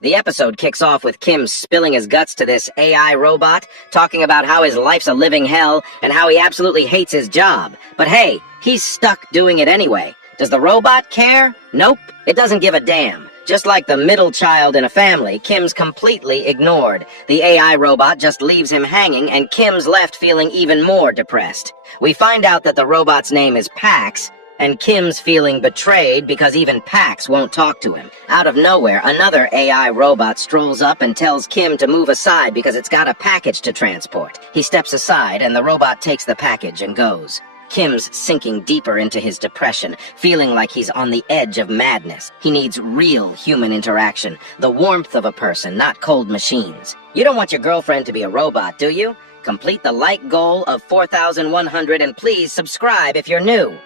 The episode kicks off with Kim spilling his guts to this AI robot, talking about how his life's a living hell and how he absolutely hates his job. But hey, he's stuck doing it anyway. Does the robot care? Nope, it doesn't give a damn. Just like the middle child in a family, Kim's completely ignored. The AI robot just leaves him hanging, and Kim's left feeling even more depressed. We find out that the robot's name is Pax, and Kim's feeling betrayed because even Pax won't talk to him. Out of nowhere, another AI robot strolls up and tells Kim to move aside because it's got a package to transport. He steps aside, and the robot takes the package and goes. Kim's sinking deeper into his depression, feeling like he's on the edge of madness. He needs real human interaction, the warmth of a person, not cold machines. You don't want your girlfriend to be a robot, do you? Complete the like goal of 4,100 and please subscribe if you're new.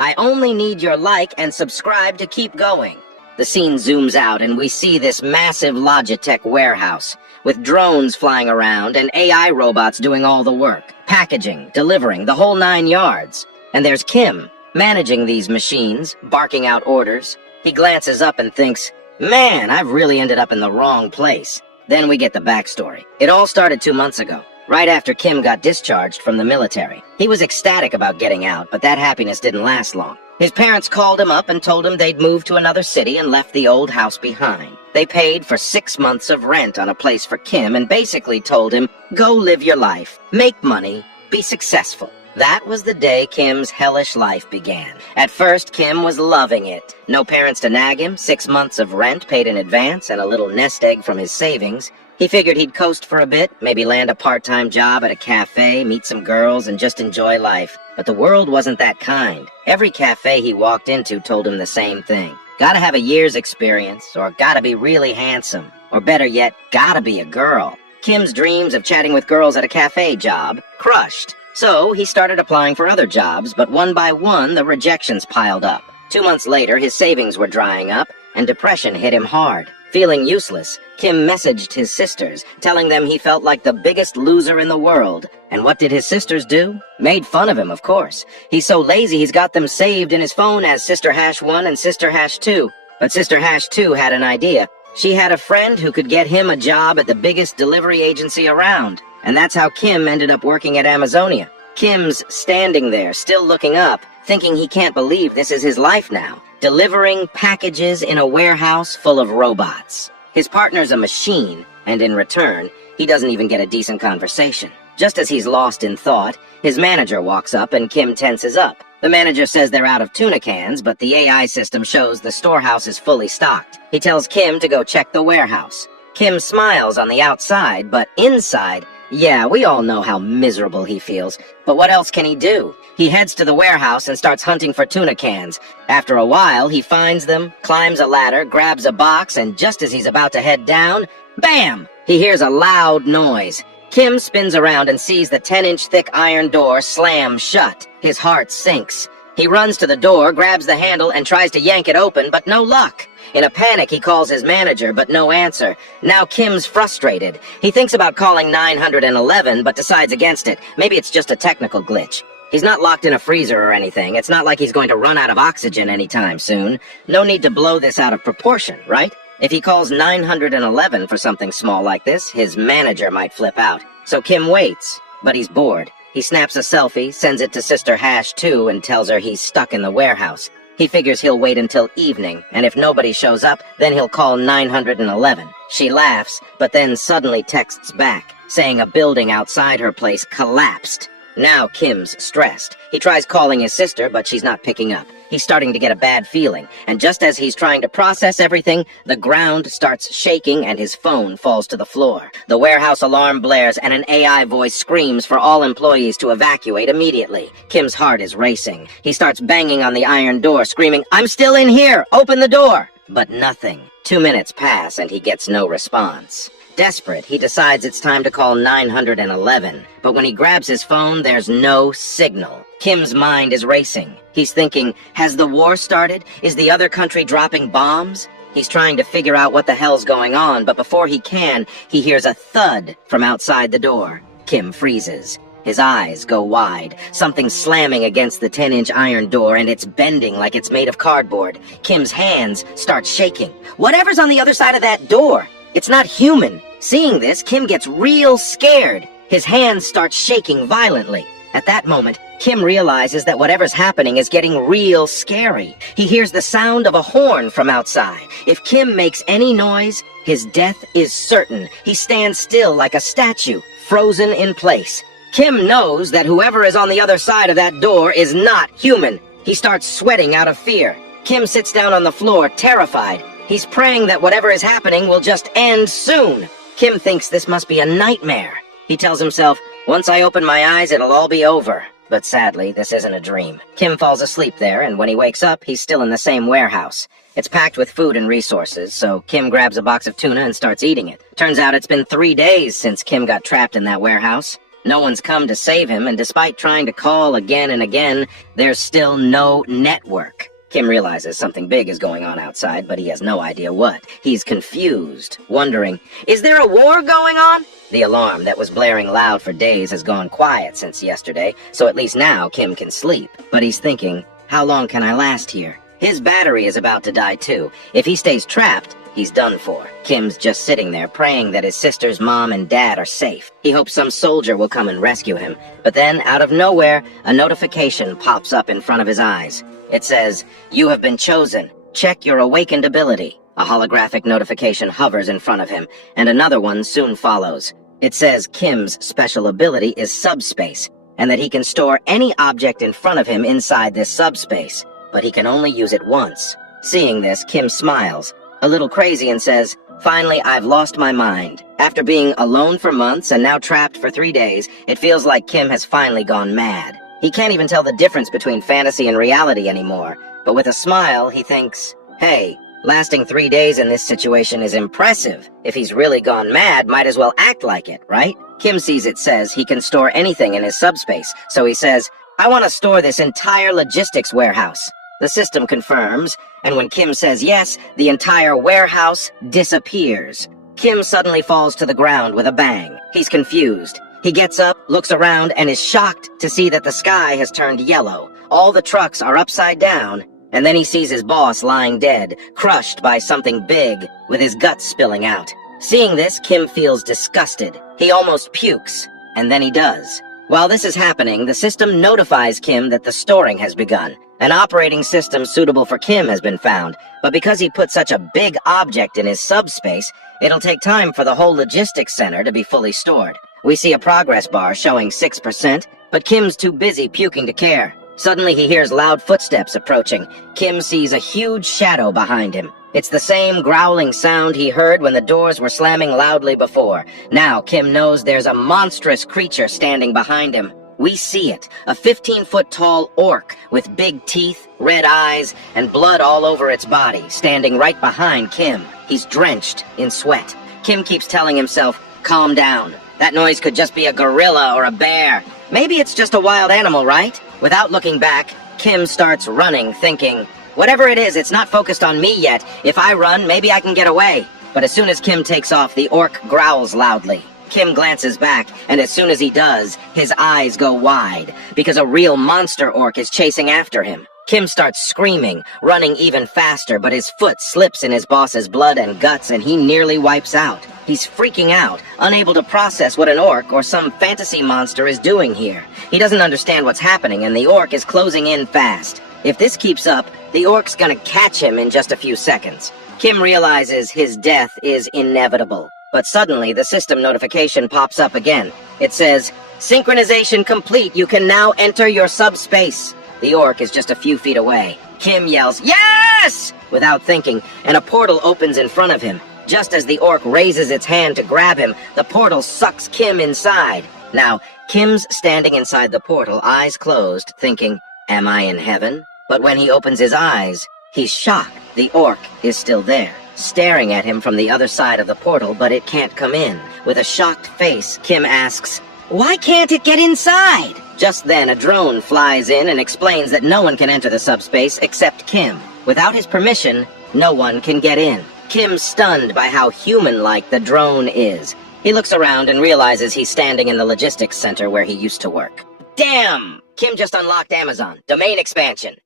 I only need your like and subscribe to keep going. The scene zooms out and we see this massive Logitech warehouse with drones flying around and AI robots doing all the work. Packaging, delivering, the whole 9 yards. And there's Kim, managing these machines, barking out orders. He glances up and thinks, man, I've really ended up in the wrong place. Then we get the backstory. It all started 2 months ago, right after Kim got discharged from the military. He was ecstatic about getting out, but that happiness didn't last long. His parents called him up and told him they'd moved to another city and left the old house behind. They paid for 6 months of rent on a place for Kim and basically told him, go live your life, make money, be successful. That was the day Kim's hellish life began. At first, Kim was loving it. No parents to nag him, 6 months of rent paid in advance, and a little nest egg from his savings. He figured he'd coast for a bit, maybe land a part-time job at a cafe, meet some girls, and just enjoy life. But the world wasn't that kind. Every cafe he walked into told him the same thing. Gotta have a year's experience, or gotta be really handsome, or better yet, gotta be a girl. Kim's dreams of chatting with girls at a cafe job crushed. So he started applying for other jobs, but one by one, the rejections piled up. 2 months later, his savings were drying up, and depression hit him hard. Feeling useless, Kim messaged his sisters, telling them he felt like the biggest loser in the world. And what did his sisters do? Made fun of him, of course. He's so lazy he's got them saved in his phone as Sister Hash 1 and Sister Hash 2. But Sister Hash 2 had an idea. She had a friend who could get him a job at the biggest delivery agency around. And that's how Kim ended up working at Amazonia. Kim's standing there, still looking up, thinking he can't believe this is his life now. Delivering packages in a warehouse full of robots. His partner's a machine, and in return, he doesn't even get a decent conversation. Just as he's lost in thought, his manager walks up and Kim tenses up. The manager says they're out of tuna cans, but the AI system shows the storehouse is fully stocked. He tells Kim to go check the warehouse. Kim smiles on the outside, but inside, yeah, we all know how miserable he feels. But what else can he do? He heads to the warehouse and starts hunting for tuna cans. After a while, he finds them, climbs a ladder, grabs a box, and just as he's about to head down, bam! He hears a loud noise. Kim spins around and sees the 10-inch thick iron door slam shut. His heart sinks. He runs to the door, grabs the handle, and tries to yank it open, but no luck. In a panic, he calls his manager, but no answer. Now Kim's frustrated. He thinks about calling 911, but decides against it. Maybe it's just a technical glitch. He's not locked in a freezer or anything. It's not like he's going to run out of oxygen anytime soon. No need to blow this out of proportion, right? If he calls 911 for something small like this, his manager might flip out. So Kim waits, but he's bored. He snaps a selfie, sends it to Sister Hash 2, and tells her he's stuck in the warehouse. He figures he'll wait until evening, and if nobody shows up, then he'll call 911. She laughs, but then suddenly texts back, saying a building outside her place collapsed. Now Kim's stressed. He tries calling his sister, but she's not picking up. He's starting to get a bad feeling, and just as he's trying to process everything, the ground starts shaking and his phone falls to the floor. The warehouse alarm blares and an AI voice screams for all employees to evacuate immediately. Kim's heart is racing. He starts banging on the iron door, screaming, "I'm still in here! Open the door!" But nothing. 2 minutes pass and he gets no response. Desperate, he decides it's time to call 911, but when he grabs his phone, there's no signal. Kim's mind is racing. He's thinking, has the war started? Is the other country dropping bombs? He's trying to figure out what the hell's going on, but before he can, he hears a thud from outside the door. Kim freezes. His eyes go wide. Something's slamming against the 10-inch iron door, and it's bending like it's made of cardboard. Kim's hands start shaking. Whatever's on the other side of that door? It's not human. Seeing this, Kim gets real scared. His hands start shaking violently. At that moment, Kim realizes that whatever's happening is getting real scary. He hears the sound of a horn from outside. If Kim makes any noise, his death is certain. He stands still like a statue, frozen in place. Kim knows that whoever is on the other side of that door is not human. He starts sweating out of fear. Kim sits down on the floor, terrified. He's praying that whatever is happening will just end soon. Kim thinks this must be a nightmare. He tells himself, once I open my eyes, it'll all be over. But sadly, this isn't a dream. Kim falls asleep there, and when he wakes up, he's still in the same warehouse. It's packed with food and resources, so Kim grabs a box of tuna and starts eating it. Turns out it's been 3 days since Kim got trapped in that warehouse. No one's come to save him, and despite trying to call again and again, there's still no network. Kim realizes something big is going on outside, but he has no idea what. He's confused, wondering, is there a war going on? The alarm that was blaring loud for days has gone quiet since yesterday, so at least now Kim can sleep. But he's thinking, how long can I last here? His battery is about to die too. If he stays trapped, he's done for. Kim's just sitting there praying that his sister's mom and dad are safe. He hopes some soldier will come and rescue him. But then, out of nowhere, a notification pops up in front of his eyes. It says, "You have been chosen. Check your awakened ability." A holographic notification hovers in front of him, and another one soon follows. It says Kim's special ability is subspace, and that he can store any object in front of him inside this subspace, but he can only use it once. Seeing this, Kim smiles, a little crazy, and says, "Finally, I've lost my mind." After being alone for months and now trapped for 3 days, it feels like Kim has finally gone mad. He can't even tell the difference between fantasy and reality anymore, but with a smile, he thinks, hey, lasting 3 days in this situation is impressive. If he's really gone mad, might as well act like it, right? Kim sees it says he can store anything in his subspace, so he says, I want to store this entire logistics warehouse. The system confirms, and when Kim says yes, the entire warehouse disappears. Kim suddenly falls to the ground with a bang. He's confused. He gets up, looks around, and is shocked to see that the sky has turned yellow. All the trucks are upside down, and then he sees his boss lying dead, crushed by something big, with his guts spilling out. Seeing this, Kim feels disgusted. He almost pukes, and then he does. While this is happening, the system notifies Kim that the storing has begun. An operating system suitable for Kim has been found, but because he put such a big object in his subspace, it'll take time for the whole logistics center to be fully stored. We see a progress bar showing 6%, but Kim's too busy puking to care. Suddenly he hears loud footsteps approaching. Kim sees a huge shadow behind him. It's the same growling sound he heard when the doors were slamming loudly before. Now Kim knows there's a monstrous creature standing behind him. We see it, a 15-foot-tall orc with big teeth, red eyes, and blood all over its body, standing right behind Kim. He's drenched in sweat. Kim keeps telling himself, calm down. That noise could just be a gorilla or a bear. Maybe it's just a wild animal, right? Without looking back, Kim starts running, thinking, whatever it is, it's not focused on me yet. If I run, maybe I can get away. But as soon as Kim takes off, the orc growls loudly. Kim glances back, and as soon as he does, his eyes go wide, because a real monster orc is chasing after him. Kim starts screaming, running even faster, but his foot slips in his boss's blood and guts, and he nearly wipes out. He's freaking out, unable to process what an orc or some fantasy monster is doing here. He doesn't understand what's happening, and the orc is closing in fast. If this keeps up, the orc's gonna catch him in just a few seconds. Kim realizes his death is inevitable. But suddenly, the system notification pops up again. It says, synchronization complete, you can now enter your subspace. The orc is just a few feet away. Kim yells, yes! Without thinking, and a portal opens in front of him. Just as the orc raises its hand to grab him, the portal sucks Kim inside. Now, Kim's standing inside the portal, eyes closed, thinking, am I in heaven? But when he opens his eyes, he's shocked. The orc is still there, staring at him from the other side of the portal, but it can't come in. With a shocked face, Kim asks, why can't it get inside? Just then, a drone flies in and explains that no one can enter the subspace except Kim. Without his permission, no one can get in. Kim's stunned by how human-like the drone is. He looks around and realizes he's standing in the logistics center where he used to work. Damn! Kim just unlocked Amazon. Domain expansion.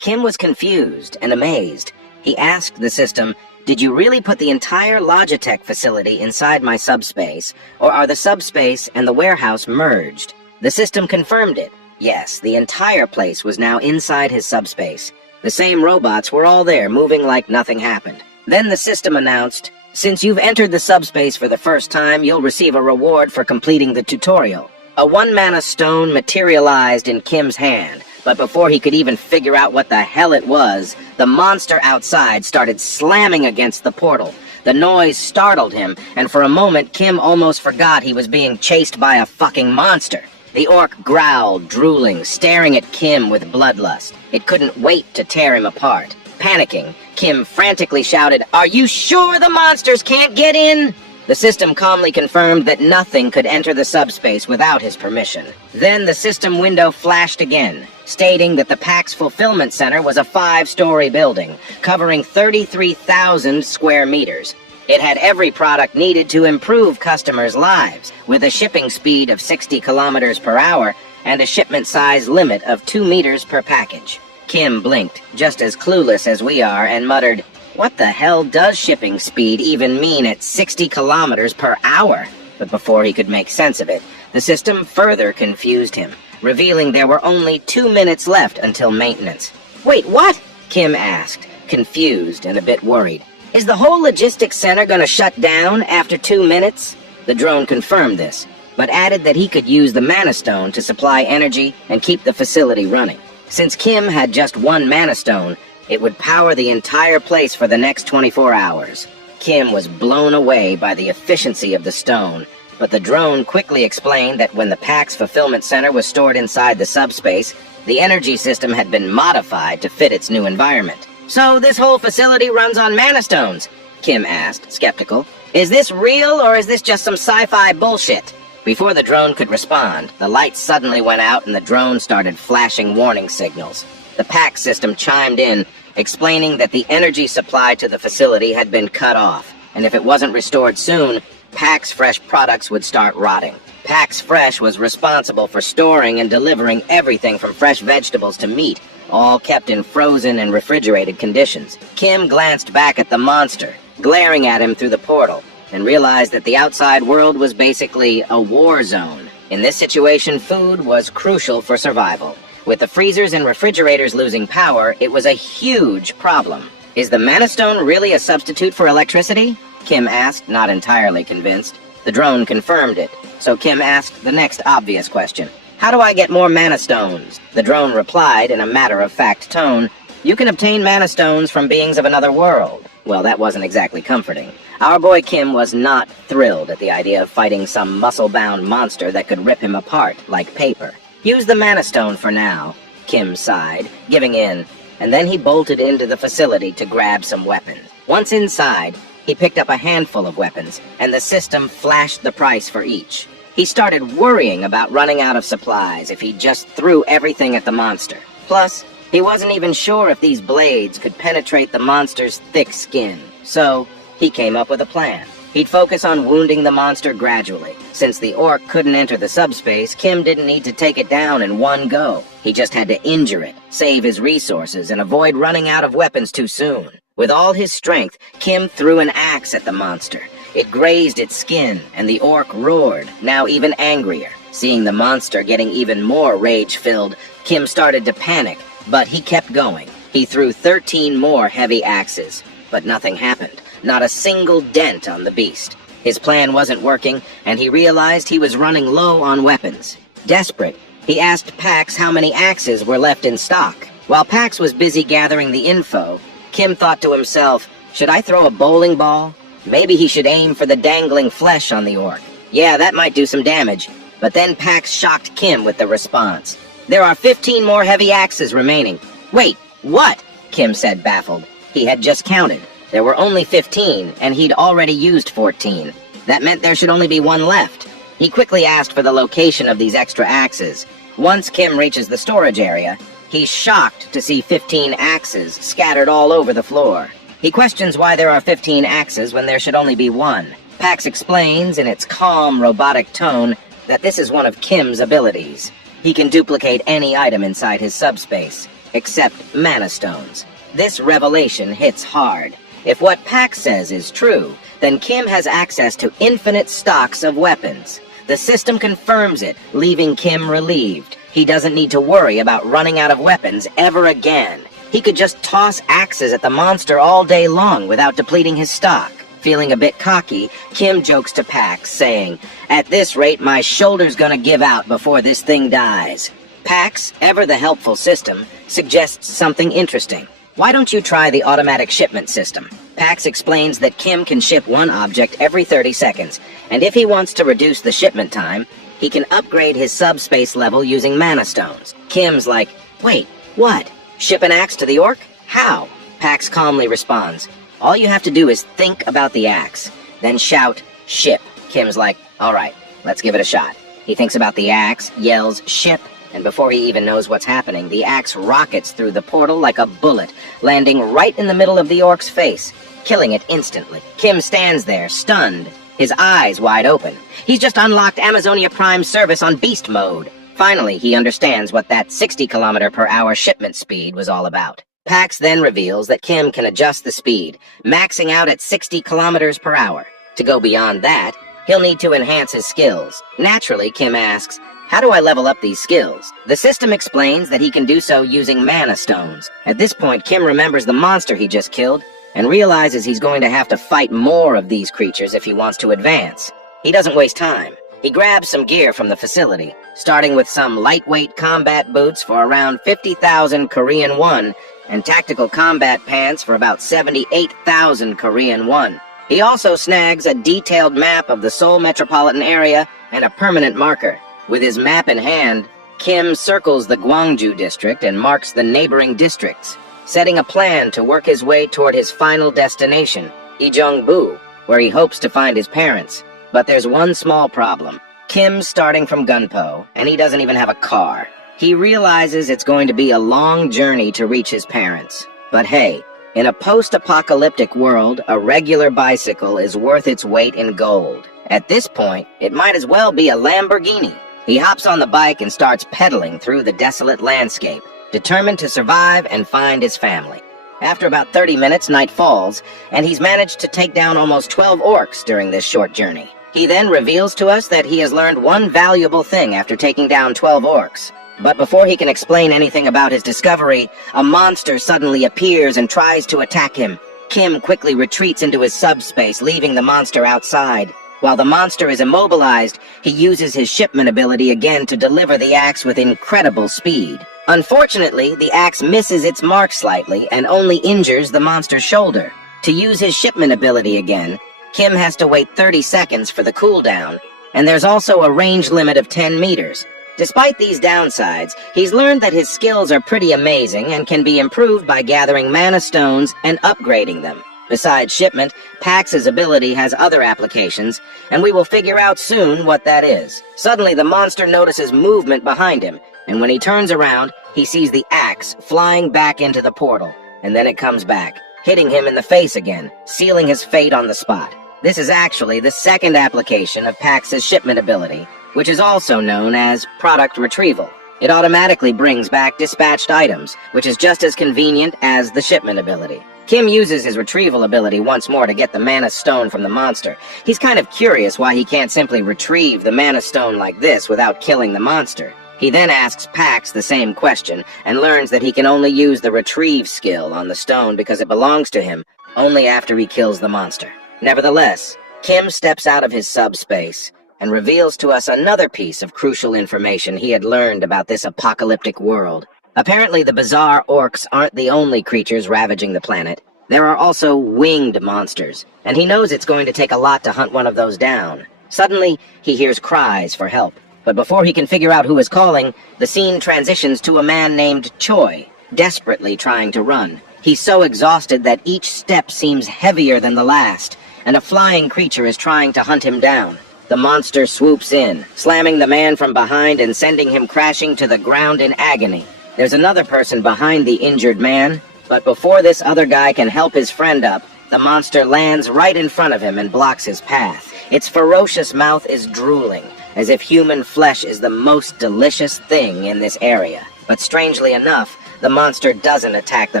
Kim was confused and amazed. He asked the system, Did you really put the entire Logitech facility inside my subspace, or are the subspace and the warehouse merged? The system confirmed it. Yes, the entire place was now inside his subspace. The same robots were all there, moving like nothing happened. Then the system announced, "Since you've entered the subspace for the first time, you'll receive a reward for completing the tutorial." A 1-mana stone materialized in Kim's hand, but before he could even figure out what the hell it was, the monster outside started slamming against the portal. The noise startled him, and for a moment Kim almost forgot he was being chased by a fucking monster. The orc growled, drooling, staring at Kim with bloodlust. It couldn't wait to tear him apart. Panicking, Kim frantically shouted, "Are you sure the monsters can't get in?" The system calmly confirmed that nothing could enter the subspace without his permission. Then the system window flashed again, stating that the PAX Fulfillment Center was a 5-story building, covering 33,000 square meters. It had every product needed to improve customers' lives, with a shipping speed of 60 kilometers per hour and a shipment size limit of 2 meters per package. Kim blinked, just as clueless as we are, and muttered, "What the hell does shipping speed even mean at 60 kilometers per hour? But before he could make sense of it, the system further confused him, revealing there were only 2 minutes left until maintenance. "Wait, what?" Kim asked, confused and a bit worried. "Is the whole logistics center gonna shut down after 2 minutes? The drone confirmed this, but added that he could use the Mana Stone to supply energy and keep the facility running. Since Kim had just 1 Mana Stone, it would power the entire place for the next 24 hours. Kim was blown away by the efficiency of the stone, but the drone quickly explained that when the PAX Fulfillment Center was stored inside the subspace, the energy system had been modified to fit its new environment. "So this whole facility runs on Mana Stones?" Kim asked, skeptical. "Is this real, or is this just some sci-fi bullshit?" Before the drone could respond, the lights suddenly went out and the drone started flashing warning signals. The PAX system chimed in, explaining that the energy supply to the facility had been cut off, and if it wasn't restored soon, PAX Fresh products would start rotting. PAX Fresh was responsible for storing and delivering everything from fresh vegetables to meat, all kept in frozen and refrigerated conditions. Kim glanced back at the monster, glaring at him through the portal, and realized that the outside world was basically a war zone. In this situation, food was crucial for survival. With the freezers and refrigerators losing power, it was a huge problem. "Is the Mana Stone really a substitute for electricity?" Kim asked, not entirely convinced. The drone confirmed it, so Kim asked the next obvious question. "How do I get more Mana Stones?" The drone replied in a matter-of-fact tone, "You can obtain Mana Stones from beings of another world." Well, that wasn't exactly comforting. Our boy Kim was not thrilled at the idea of fighting some muscle-bound monster that could rip him apart like paper. "Use the Mana Stone for now," Kim sighed, giving in, and then he bolted into the facility to grab some weapons. Once inside, he picked up a handful of weapons, and the system flashed the price for each. He started worrying about running out of supplies if he just threw everything at the monster. Plus, he wasn't even sure if these blades could penetrate the monster's thick skin. So, he came up with a plan. He'd focus on wounding the monster gradually. Since the orc couldn't enter the subspace, Kim didn't need to take it down in one go. He just had to injure it, save his resources, and avoid running out of weapons too soon. With all his strength, Kim threw an axe at the monster. It grazed its skin, and the orc roared, now even angrier. Seeing the monster getting even more rage-filled, Kim started to panic, but he kept going. He threw 13 more heavy axes, but nothing happened. Not a single dent on the beast. His plan wasn't working, and he realized he was running low on weapons. Desperate, he asked Pax how many axes were left in stock. While Pax was busy gathering the info, Kim thought to himself, should I throw a bowling ball? Maybe he should aim for the dangling flesh on the orc. Yeah, that might do some damage. But then Pax shocked Kim with the response. There are 15 more heavy axes remaining. Wait, what? Kim said, baffled. He had just counted. There were only 15, and he'd already used 14. That meant there should only be one left. He quickly asked for the location of these extra axes. Once Kim reaches the storage area, he's shocked to see 15 axes scattered all over the floor. He questions why there are 15 axes when there should only be one. Pax explains in its calm, robotic tone that this is one of Kim's abilities. He can duplicate any item inside his subspace, except Mana Stones. This revelation hits hard. If what Pax says is true, then Kim has access to infinite stocks of weapons. The system confirms it, leaving Kim relieved. He doesn't need to worry about running out of weapons ever again. He could just toss axes at the monster all day long without depleting his stock. Feeling a bit cocky, Kim jokes to Pax, saying, "At this rate, my shoulder's gonna give out before this thing dies." Pax, ever the helpful system, suggests something interesting. Why don't you try the automatic shipment system? Pax explains that Kim can ship one object every 30 seconds, and if he wants to reduce the shipment time, he can upgrade his subspace level using mana stones. Kim's like, "Wait, what? Ship an axe to the orc? How?" Pax calmly responds, "All you have to do is think about the axe, then shout, 'Ship.'" Kim's like, "All right, let's give it a shot." He thinks about the axe, yells, "Ship," and before he even knows what's happening, the axe rockets through the portal like a bullet, landing right in the middle of the orc's face, killing it instantly. Kim stands there, stunned, his eyes wide open. He's just unlocked Amazonia Prime service on beast mode. Finally, he understands what that 60-kilometer-per-hour shipment speed was all about. Pax then reveals that Kim can adjust the speed, maxing out at 60 kilometers per hour. To go beyond that, he'll need to enhance his skills. Naturally, Kim asks, "How do I level up these skills?" The system explains that he can do so using mana stones. At this point, Kim remembers the monster he just killed and realizes he's going to have to fight more of these creatures if he wants to advance. He doesn't waste time. He grabs some gear from the facility, starting with some lightweight combat boots for around 50,000 Korean won and tactical combat pants for about 78,000 Korean won. He also snags a detailed map of the Seoul metropolitan area and a permanent marker. With his map in hand, Kim circles the Gwangju district and marks the neighboring districts, setting a plan to work his way toward his final destination, Ijeongbu, where he hopes to find his parents. But there's one small problem. Kim's starting from Gunpo, and he doesn't even have a car. He realizes it's going to be a long journey to reach his parents. But hey, in a post-apocalyptic world, a regular bicycle is worth its weight in gold. At this point, it might as well be a Lamborghini. He hops on the bike and starts pedaling through the desolate landscape, determined to survive and find his family. After about 30 minutes, night falls, and he's managed to take down almost 12 orcs during this short journey. He then reveals to us that he has learned one valuable thing after taking down 12 orcs. But before he can explain anything about his discovery, a monster suddenly appears and tries to attack him. Kim quickly retreats into his subspace, leaving the monster outside. While the monster is immobilized, he uses his shipment ability again to deliver the axe with incredible speed. Unfortunately, the axe misses its mark slightly and only injures the monster's shoulder. To use his shipment ability again, Kim has to wait 30 seconds for the cooldown, and there's also a range limit of 10 meters. Despite these downsides, he's learned that his skills are pretty amazing and can be improved by gathering mana stones and upgrading them. Besides shipment, Pax's ability has other applications, and we will figure out soon what that is. Suddenly, the monster notices movement behind him, and when he turns around, he sees the axe flying back into the portal, and then it comes back, hitting him in the face again, sealing his fate on the spot. This is actually the second application of Pax's shipment ability, which is also known as product retrieval. It automatically brings back dispatched items, which is just as convenient as the shipment ability. Kim uses his retrieval ability once more to get the mana stone from the monster. He's kind of curious why he can't simply retrieve the mana stone like this without killing the monster. He then asks Pax the same question and learns that he can only use the retrieve skill on the stone because it belongs to him only after he kills the monster. Nevertheless, Kim steps out of his subspace and reveals to us another piece of crucial information he had learned about this apocalyptic world. Apparently, the bizarre orcs aren't the only creatures ravaging the planet. There are also winged monsters, and he knows it's going to take a lot to hunt one of those down. Suddenly, he hears cries for help, but before he can figure out who is calling, the scene transitions to a man named Choi, desperately trying to run. He's so exhausted that each step seems heavier than the last, and a flying creature is trying to hunt him down. The monster swoops in, slamming the man from behind and sending him crashing to the ground in agony. There's another person behind the injured man, but before this other guy can help his friend up, the monster lands right in front of him and blocks his path. Its ferocious mouth is drooling, as if human flesh is the most delicious thing in this area. But strangely enough, the monster doesn't attack the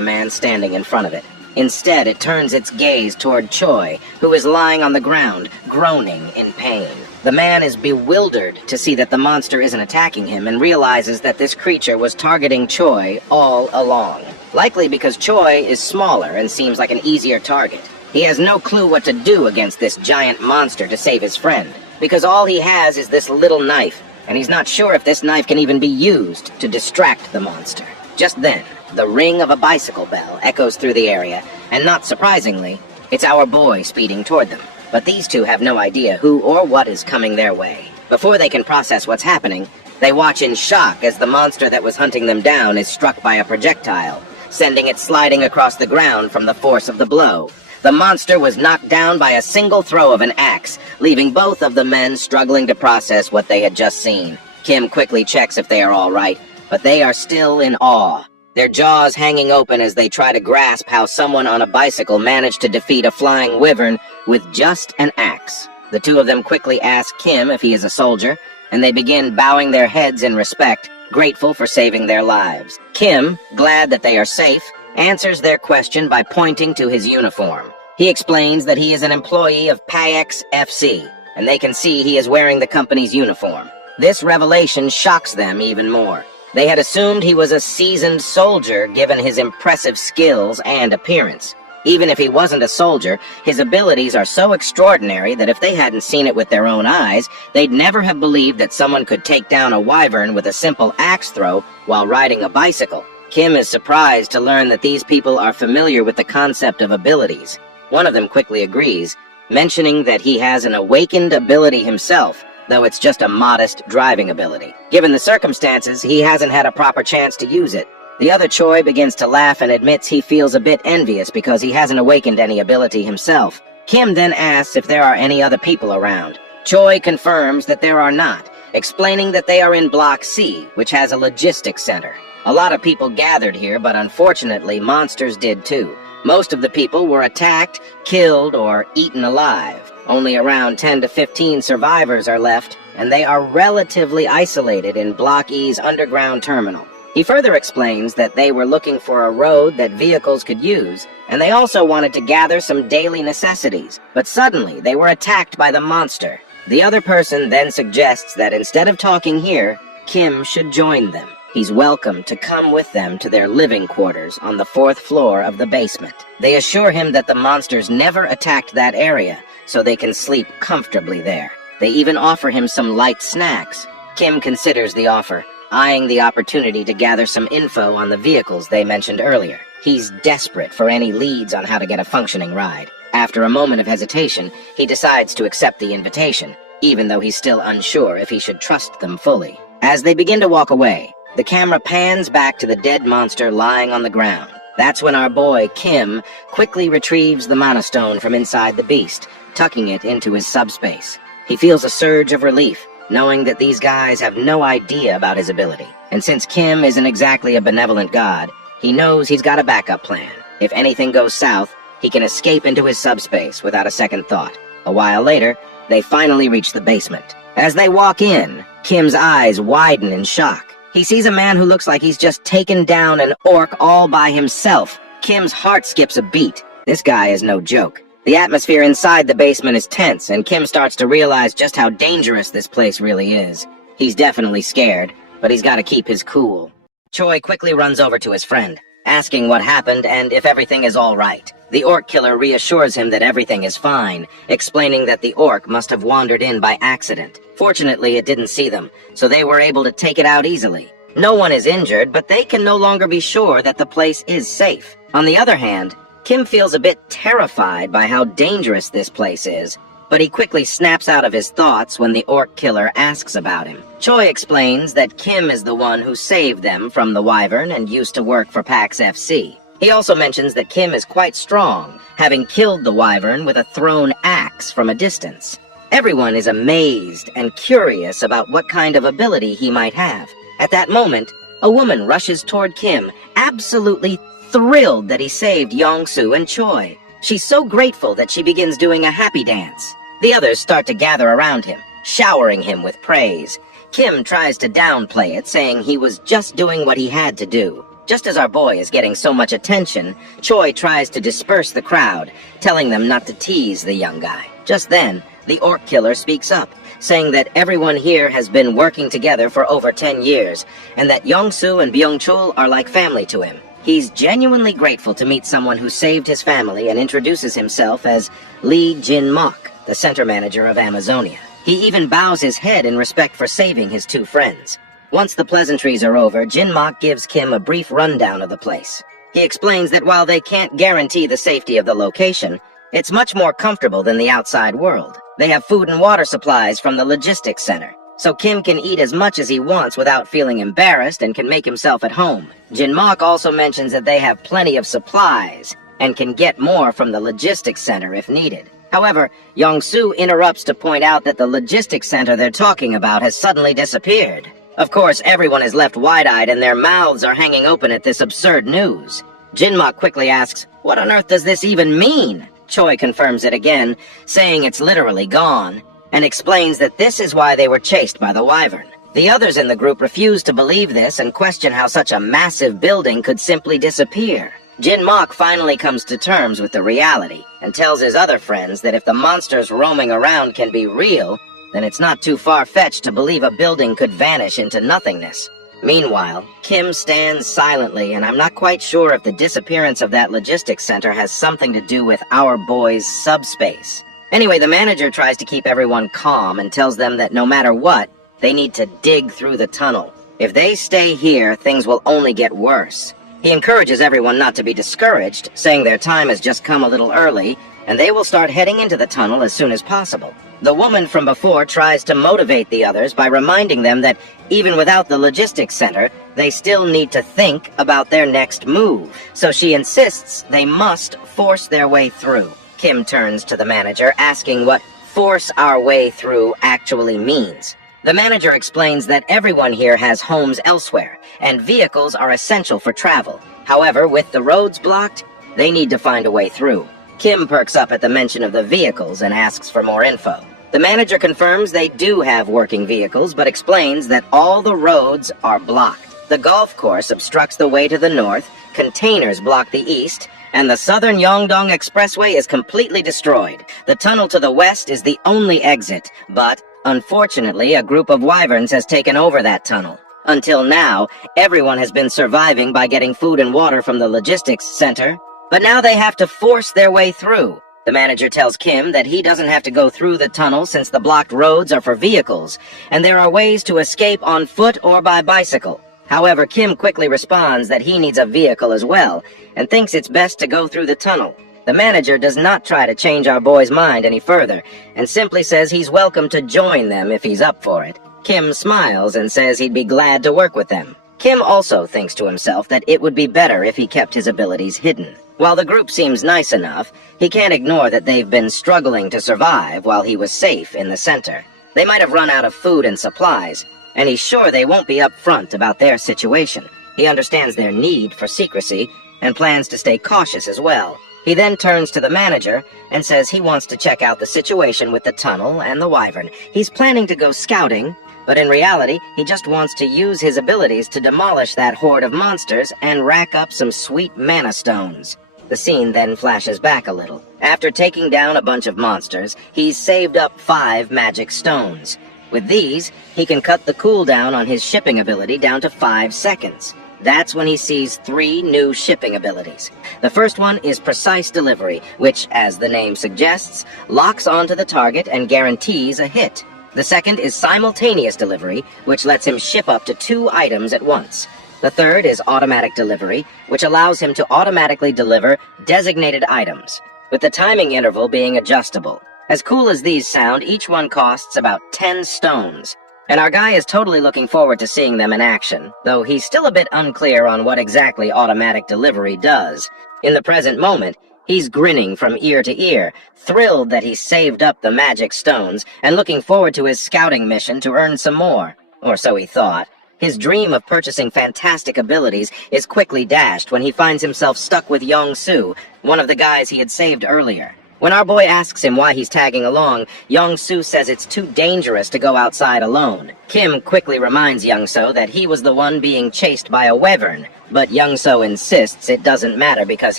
man standing in front of it. Instead, it turns its gaze toward Choi, who is lying on the ground, groaning in pain. The man is bewildered to see that the monster isn't attacking him and realizes that this creature was targeting Choi all along. Likely because Choi is smaller and seems like an easier target. He has no clue what to do against this giant monster to save his friend, because all he has is this little knife, and he's not sure if this knife can even be used to distract the monster. Just then, the ring of a bicycle bell echoes through the area, and not surprisingly, it's our boy speeding toward them. But these two have no idea who or what is coming their way. Before they can process what's happening, they watch in shock as the monster that was hunting them down is struck by a projectile, sending it sliding across the ground from the force of the blow. The monster was knocked down by a single throw of an axe, leaving both of the men struggling to process what they had just seen. Kim quickly checks if they are all right, but they are still in awe, their jaws hanging open as they try to grasp how someone on a bicycle managed to defeat a flying wyvern with just an axe. The two of them quickly ask Kim if he is a soldier, and they begin bowing their heads in respect, grateful for saving their lives. Kim, glad that they are safe, answers their question by pointing to his uniform. He explains that he is an employee of Payex FC, and they can see he is wearing the company's uniform. This revelation shocks them even more. They had assumed he was a seasoned soldier given his impressive skills and appearance. Even if he wasn't a soldier, his abilities are so extraordinary that if they hadn't seen it with their own eyes, they'd never have believed that someone could take down a wyvern with a simple axe throw while riding a bicycle. Kim is surprised to learn that these people are familiar with the concept of abilities. One of them quickly agrees, mentioning that he has an awakened ability himself, though it's just a modest driving ability. Given the circumstances, he hasn't had a proper chance to use it. The other Choi begins to laugh and admits he feels a bit envious because he hasn't awakened any ability himself. Kim then asks if there are any other people around. Choi confirms that there are not, explaining that they are in Block C, which has a logistics center. A lot of people gathered here, but unfortunately, monsters did too. Most of the people were attacked, killed, or eaten alive. Only around 10 to 15 survivors are left, and they are relatively isolated in Block E's underground terminal. He further explains that they were looking for a road that vehicles could use, and they also wanted to gather some daily necessities, but suddenly they were attacked by the monster. The other person then suggests that instead of talking here, Kim should join them. He's welcome to come with them to their living quarters on the 4th floor of the basement. They assure him that the monsters never attacked that area, so they can sleep comfortably there. They even offer him some light snacks. Kim considers the offer, eyeing the opportunity to gather some info on the vehicles they mentioned earlier. He's desperate for any leads on how to get a functioning ride. After a moment of hesitation, he decides to accept the invitation, even though he's still unsure if he should trust them fully. As they begin to walk away, the camera pans back to the dead monster lying on the ground. That's when our boy, Kim, quickly retrieves the Mana Stone from inside the beast, tucking it into his subspace. He feels a surge of relief, knowing that these guys have no idea about his ability. And since Kim isn't exactly a benevolent god, he knows he's got a backup plan. If anything goes south, he can escape into his subspace without a second thought. A while later, they finally reach the basement. As they walk in, Kim's eyes widen in shock. He sees a man who looks like he's just taken down an orc all by himself. Kim's heart skips a beat. This guy is no joke. The atmosphere inside the basement is tense, and Kim starts to realize just how dangerous this place really is. He's definitely scared, but he's got to keep his cool. Choi quickly runs over to his friend, asking what happened and if everything is all right. The orc killer reassures him that everything is fine, explaining that the orc must have wandered in by accident. Fortunately, it didn't see them, so they were able to take it out easily. No one is injured, but they can no longer be sure that the place is safe. On the other hand, Kim feels a bit terrified by how dangerous this place is, but he quickly snaps out of his thoughts when the orc killer asks about him. Choi explains that Kim is the one who saved them from the wyvern and used to work for PAX FC. He also mentions that Kim is quite strong, having killed the wyvern with a thrown axe from a distance. Everyone is amazed and curious about what kind of ability he might have. At that moment, a woman rushes toward Kim, absolutely thrilled that he saved Yongsu and Choi. She's so grateful that she begins doing a happy dance. The others start to gather around him, showering him with praise. Kim tries to downplay it, saying he was just doing what he had to do. Just as our boy is getting so much attention, Choi tries to disperse the crowd, telling them not to tease the young guy. Just then, the orc killer speaks up, saying that everyone here has been working together for over 10 years, and that Yong-soo and Byung-chul are like family to him. He's genuinely grateful to meet someone who saved his family and introduces himself as Lee Jin-mok, the center manager of Amazonia. He even bows his head in respect for saving his two friends. Once the pleasantries are over, Jin-mok gives Kim a brief rundown of the place. He explains that while they can't guarantee the safety of the location, it's much more comfortable than the outside world. They have food and water supplies from the logistics center, so Kim can eat as much as he wants without feeling embarrassed and can make himself at home. Jin-mok also mentions that they have plenty of supplies and can get more from the logistics center if needed. However, Yong-soo interrupts to point out that the logistics center they're talking about has suddenly disappeared. Of course, everyone is left wide-eyed and their mouths are hanging open at this absurd news. Jin-mok quickly asks, "What on earth does this even mean?" Choi confirms it again, saying it's literally gone, and explains that this is why they were chased by the wyvern. The others in the group refuse to believe this and question how such a massive building could simply disappear. Jin-mok finally comes to terms with the reality and tells his other friends that if the monsters roaming around can be real, then it's not too far-fetched to believe a building could vanish into nothingness. Meanwhile, Kim stands silently, and I'm not quite sure if the disappearance of that logistics center has something to do with our boy's subspace. Anyway, the manager tries to keep everyone calm and tells them that no matter what, they need to dig through the tunnel. If they stay here, things will only get worse. He encourages everyone not to be discouraged, saying their time has just come a little early, and they will start heading into the tunnel as soon as possible. The woman from before tries to motivate the others by reminding them that even without the logistics center, they still need to think about their next move. So she insists they must force their way through. Kim turns to the manager, asking what "force our way through" actually means. The manager explains that everyone here has homes elsewhere, and vehicles are essential for travel. However, with the roads blocked, they need to find a way through. Kim perks up at the mention of the vehicles and asks for more info. The manager confirms they do have working vehicles, but explains that all the roads are blocked. The golf course obstructs the way to the north, containers block the east, and the southern Yongdong Expressway is completely destroyed. The tunnel to the west is the only exit, but unfortunately, a group of wyverns has taken over that tunnel. Until now, everyone has been surviving by getting food and water from the logistics center, but now they have to force their way through. The manager tells Kim that he doesn't have to go through the tunnel since the blocked roads are for vehicles, and there are ways to escape on foot or by bicycle. However, Kim quickly responds that he needs a vehicle as well, and thinks it's best to go through the tunnel. The manager does not try to change our boy's mind any further, and simply says he's welcome to join them if he's up for it. Kim smiles and says he'd be glad to work with them. Kim also thinks to himself that it would be better if he kept his abilities hidden. While the group seems nice enough, he can't ignore that they've been struggling to survive while he was safe in the center. They might have run out of food and supplies, and he's sure they won't be upfront about their situation. He understands their need for secrecy and plans to stay cautious as well. He then turns to the manager and says he wants to check out the situation with the tunnel and the wyvern. He's planning to go scouting, but in reality, he just wants to use his abilities to demolish that horde of monsters and rack up some sweet mana stones. The scene then flashes back a little. After taking down a bunch of monsters, he's saved up 5 magic stones. With these, he can cut the cooldown on his shipping ability down to 5 seconds. That's when he sees 3 new shipping abilities. The first one is Precise Delivery, which, as the name suggests, locks onto the target and guarantees a hit. The second is Simultaneous Delivery, which lets him ship up to 2 items at once. The third is Automatic Delivery, which allows him to automatically deliver designated items, with the timing interval being adjustable. As cool as these sound, each one costs about 10 stones. And our guy is totally looking forward to seeing them in action, though he's still a bit unclear on what exactly Automatic Delivery does. In the present moment, he's grinning from ear to ear, thrilled that he's saved up the magic stones, and looking forward to his scouting mission to earn some more. Or so he thought. His dream of purchasing fantastic abilities is quickly dashed when he finds himself stuck with Yong-soo, one of the guys he had saved earlier. When our boy asks him why he's tagging along, Young-soo says it's too dangerous to go outside alone. Kim quickly reminds Young-soo that he was the one being chased by a wyvern, but Young-soo insists it doesn't matter because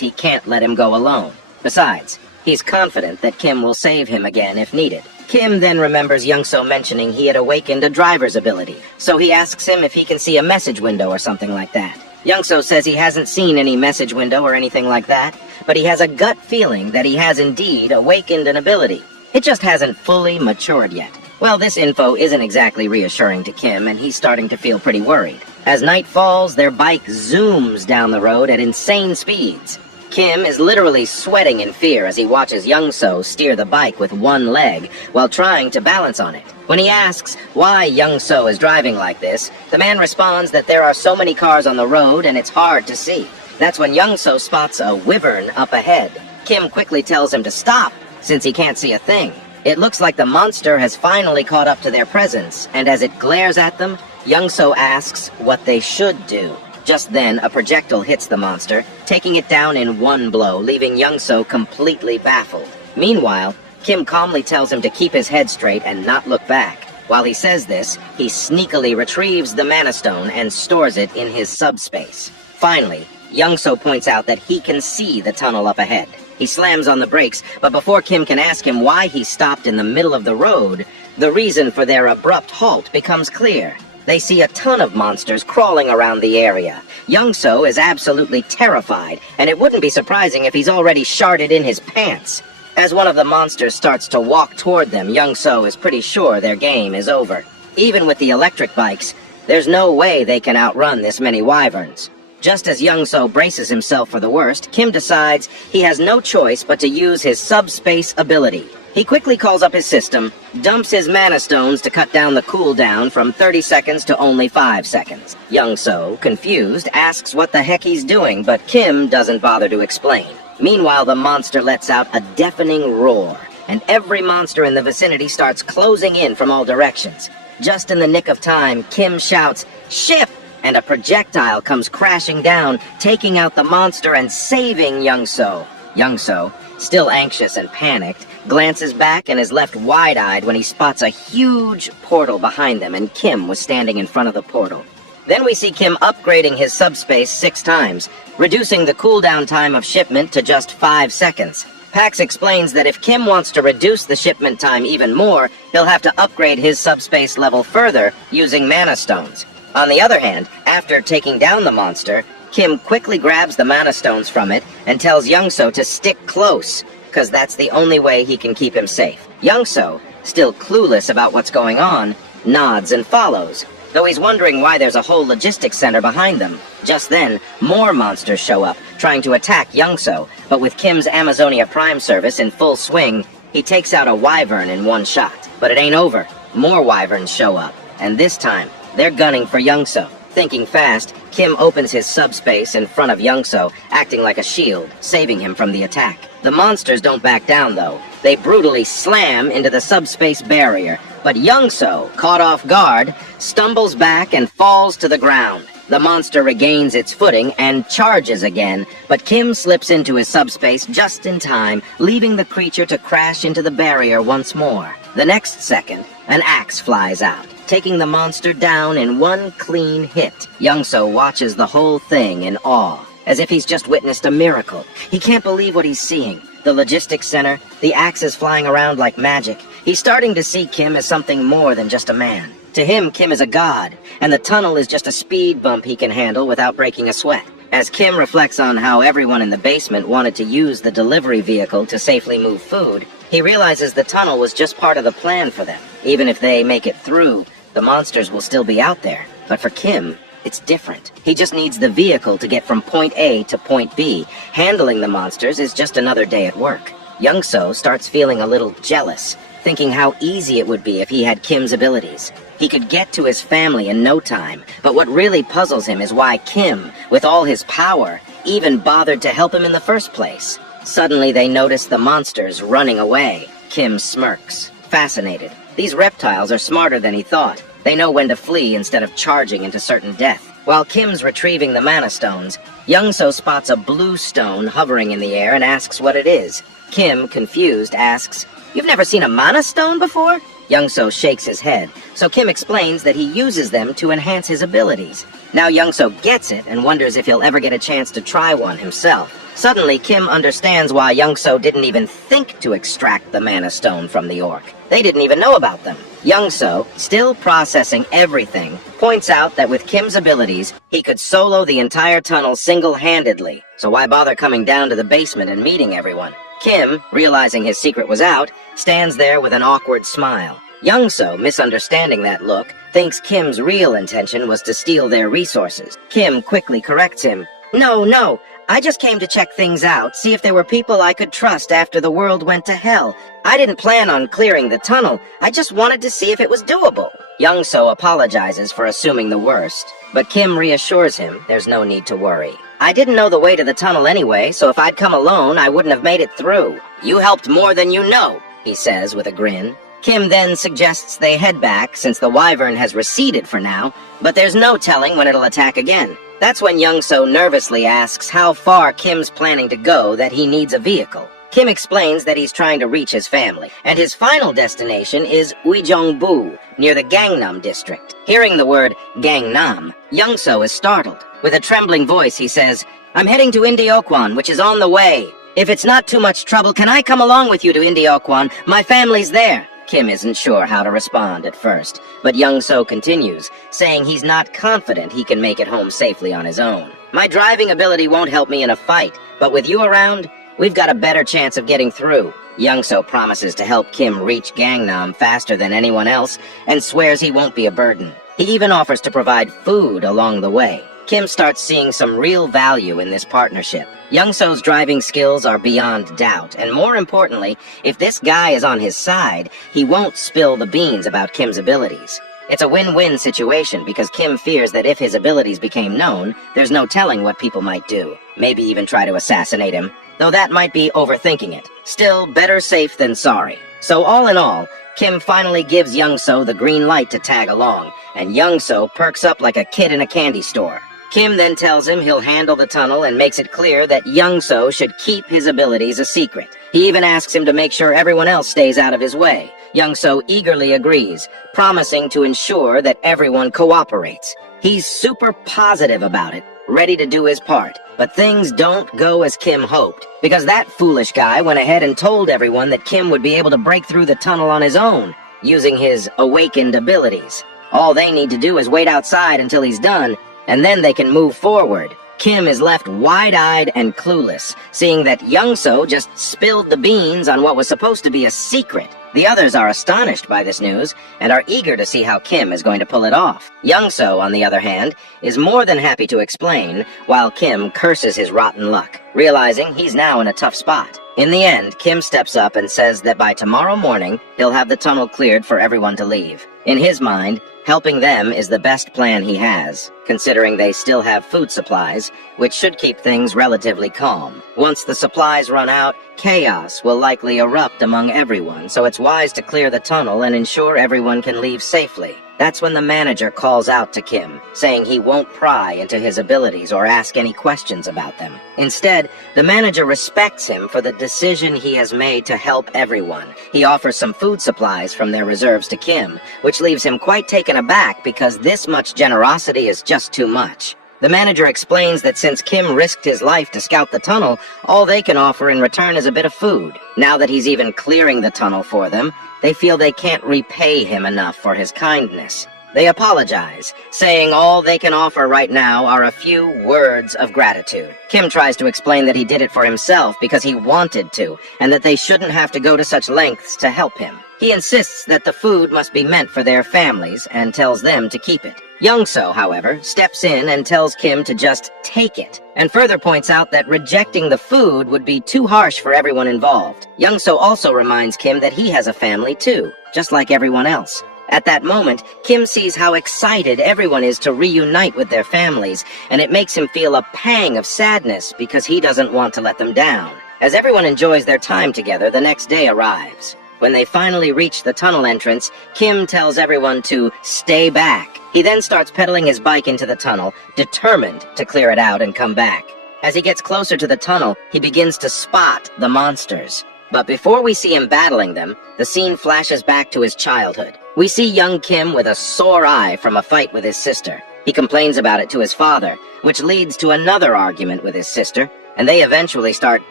he can't let him go alone. Besides, he's confident that Kim will save him again if needed. Kim then remembers Young-soo mentioning he had awakened a driver's ability, so he asks him if he can see a message window or something like that. Young-soo says he hasn't seen any message window or anything like that, but he has a gut feeling that he has indeed awakened an ability. It just hasn't fully matured yet. Well, this info isn't exactly reassuring to Kim, and he's starting to feel pretty worried. As night falls, their bike zooms down the road at insane speeds. Kim is literally sweating in fear as he watches Young-soo steer the bike with one leg while trying to balance on it. When he asks why Young-soo is driving like this, the man responds that there are so many cars on the road and it's hard to see. That's when Young-soo spots a wyvern up ahead. Kim quickly tells him to stop, since he can't see a thing. It looks like the monster has finally caught up to their presence, and as it glares at them, Young-soo asks what they should do. Just then, a projectile hits the monster, taking it down in one blow, leaving Young-soo completely baffled. Meanwhile, Kim calmly tells him to keep his head straight and not look back. While he says this, he sneakily retrieves the Mana Stone and stores it in his subspace. Finally, Young-soo points out that he can see the tunnel up ahead. He slams on the brakes, but before Kim can ask him why he stopped in the middle of the road, the reason for their abrupt halt becomes clear. They see a ton of monsters crawling around the area. Young-soo is absolutely terrified, and it wouldn't be surprising if he's already sharted in his pants. As one of the monsters starts to walk toward them, Young-soo is pretty sure their game is over. Even with the electric bikes, there's no way they can outrun this many wyverns. Just as Young-soo braces himself for the worst, Kim decides he has no choice but to use his subspace ability. He quickly calls up his system, dumps his Mana Stones to cut down the cooldown from 30 seconds to only 5 seconds. Young-soo, confused, asks what the heck he's doing, but Kim doesn't bother to explain. Meanwhile, the monster lets out a deafening roar, and every monster in the vicinity starts closing in from all directions. Just in the nick of time, Kim shouts, "Ship!" and a projectile comes crashing down, taking out the monster and saving Young-soo. Young-soo, still anxious and panicked, glances back and is left wide-eyed when he spots a huge portal behind them, and Kim was standing in front of the portal. Then we see Kim upgrading his subspace 6 times, reducing the cooldown time of shipment to just 5 seconds. Pax explains that if Kim wants to reduce the shipment time even more, he'll have to upgrade his subspace level further using Mana Stones. On the other hand, after taking down the monster, Kim quickly grabs the Mana Stones from it and tells Young-soo to stick close, because that's the only way he can keep him safe. Young-soo, still clueless about what's going on, nods and follows, though he's wondering why there's a whole logistics center behind them. Just then, more monsters show up, trying to attack Young-soo, but with Kim's Amazonia Prime service in full swing, he takes out a wyvern in one shot. But it ain't over. More wyverns show up, and this time, they're gunning for Young-soo. Thinking fast, Kim opens his subspace in front of Young-soo, acting like a shield, saving him from the attack. The monsters don't back down, though. They brutally slam into the subspace barrier, but Young-soo, caught off guard, stumbles back and falls to the ground. The monster regains its footing and charges again, but Kim slips into his subspace just in time, leaving the creature to crash into the barrier once more. The next second, an axe flies out, taking the monster down in one clean hit. Young-soo watches the whole thing in awe, as if he's just witnessed a miracle. He can't believe what he's seeing. The logistics center, the axes flying around like magic. He's starting to see Kim as something more than just a man. To him, Kim is a god, and the tunnel is just a speed bump he can handle without breaking a sweat. As Kim reflects on how everyone in the basement wanted to use the delivery vehicle to safely move food, he realizes the tunnel was just part of the plan for them. Even if they make it through, the monsters will still be out there. But for Kim, it's different. He just needs the vehicle to get from point A to point B. Handling the monsters is just another day at work. Young-soo starts feeling a little jealous, thinking how easy it would be if he had Kim's abilities. He could get to his family in no time, but what really puzzles him is why Kim, with all his power, even bothered to help him in the first place. Suddenly they notice the monsters running away. Kim smirks, fascinated. These reptiles are smarter than he thought. They know when to flee instead of charging into certain death. While Kim's retrieving the Mana Stones, Young-soo spots a blue stone hovering in the air and asks what it is. Kim, confused, asks, "You've never seen a mana stone before?" Young-so shakes his head, so Kim explains that he uses them to enhance his abilities. Now Young-so gets it and wonders if he'll ever get a chance to try one himself. Suddenly, Kim understands why Young-so didn't even think to extract the mana stone from the orc. They didn't even know about them. Young-so, still processing everything, points out that with Kim's abilities, he could solo the entire tunnel single-handedly, so why bother coming down to the basement and meeting everyone? Kim, realizing his secret was out, stands there with an awkward smile. Young-so, misunderstanding that look, thinks Kim's real intention was to steal their resources. Kim quickly corrects him. No, I just came to check things out, see if there were people I could trust after the world went to hell. I didn't plan on clearing the tunnel, I just wanted to see if it was doable. Young-so apologizes for assuming the worst, but Kim reassures him there's no need to worry. I didn't know the way to the tunnel anyway, so if I'd come alone, I wouldn't have made it through. You helped more than you know, he says with a grin. Kim then suggests they head back since the wyvern has receded for now, but there's no telling when it'll attack again. That's when Young-so nervously asks how far Kim's planning to go that he needs a vehicle. Kim explains that he's trying to reach his family, and his final destination is Uijeongbu, near the Gangnam district. Hearing the word Gangnam, Young-so is startled. With a trembling voice, he says, "I'm heading to Indeokwan, which is on the way. If it's not too much trouble, can I come along with you to Indeokwan? My family's there." Kim isn't sure how to respond at first, but Young-so continues, saying he's not confident he can make it home safely on his own. "My driving ability won't help me in a fight, but with you around, we've got a better chance of getting through." Young-so promises to help Kim reach Gangnam faster than anyone else and swears he won't be a burden. He even offers to provide food along the way. Kim starts seeing some real value in this partnership. Young-so's driving skills are beyond doubt, and more importantly, if this guy is on his side, he won't spill the beans about Kim's abilities. It's a win-win situation because Kim fears that if his abilities became known, there's no telling what people might do. Maybe even try to assassinate him, though that might be overthinking it. Still, better safe than sorry. So all in all, Kim finally gives Young-so the green light to tag along, and Young-so perks up like a kid in a candy store. Kim then tells him he'll handle the tunnel and makes it clear that Young-so should keep his abilities a secret. He even asks him to make sure everyone else stays out of his way. Young-so eagerly agrees, promising to ensure that everyone cooperates. He's super positive about it, ready to do his part. But things don't go as Kim hoped, because that foolish guy went ahead and told everyone that Kim would be able to break through the tunnel on his own, using his awakened abilities. All they need to do is wait outside until he's done, and then they can move forward. Kim is left wide-eyed and clueless, seeing that Young-so just spilled the beans on what was supposed to be a secret. The others are astonished by this news, and are eager to see how Kim is going to pull it off. Young-so, on the other hand, is more than happy to explain, while Kim curses his rotten luck, realizing he's now in a tough spot. In the end, Kim steps up and says that by tomorrow morning, he'll have the tunnel cleared for everyone to leave. In his mind, helping them is the best plan he has, considering they still have food supplies, which should keep things relatively calm. Once the supplies run out, chaos will likely erupt among everyone, so it's wise to clear the tunnel and ensure everyone can leave safely. That's when the manager calls out to Kim, saying he won't pry into his abilities or ask any questions about them. Instead, the manager respects him for the decision he has made to help everyone. He offers some food supplies from their reserves to Kim, which leaves him quite taken aback because this much generosity is just too much. The manager explains that since Kim risked his life to scout the tunnel, all they can offer in return is a bit of food. Now that he's even clearing the tunnel for them, they feel they can't repay him enough for his kindness. They apologize, saying all they can offer right now are a few words of gratitude. Kim tries to explain that he did it for himself because he wanted to, and that they shouldn't have to go to such lengths to help him. He insists that the food must be meant for their families and tells them to keep it. Young-so, however, steps in and tells Kim to just take it, and further points out that rejecting the food would be too harsh for everyone involved. Young-so also reminds Kim that he has a family too, just like everyone else. At that moment, Kim sees how excited everyone is to reunite with their families, and it makes him feel a pang of sadness because he doesn't want to let them down. As everyone enjoys their time together, the next day arrives. When they finally reach the tunnel entrance, Kim tells everyone to stay back. He then starts pedaling his bike into the tunnel, determined to clear it out and come back. As he gets closer to the tunnel, he begins to spot the monsters. But before we see him battling them, the scene flashes back to his childhood. We see young Kim with a sore eye from a fight with his sister. He complains about it to his father, which leads to another argument with his sister, and they eventually start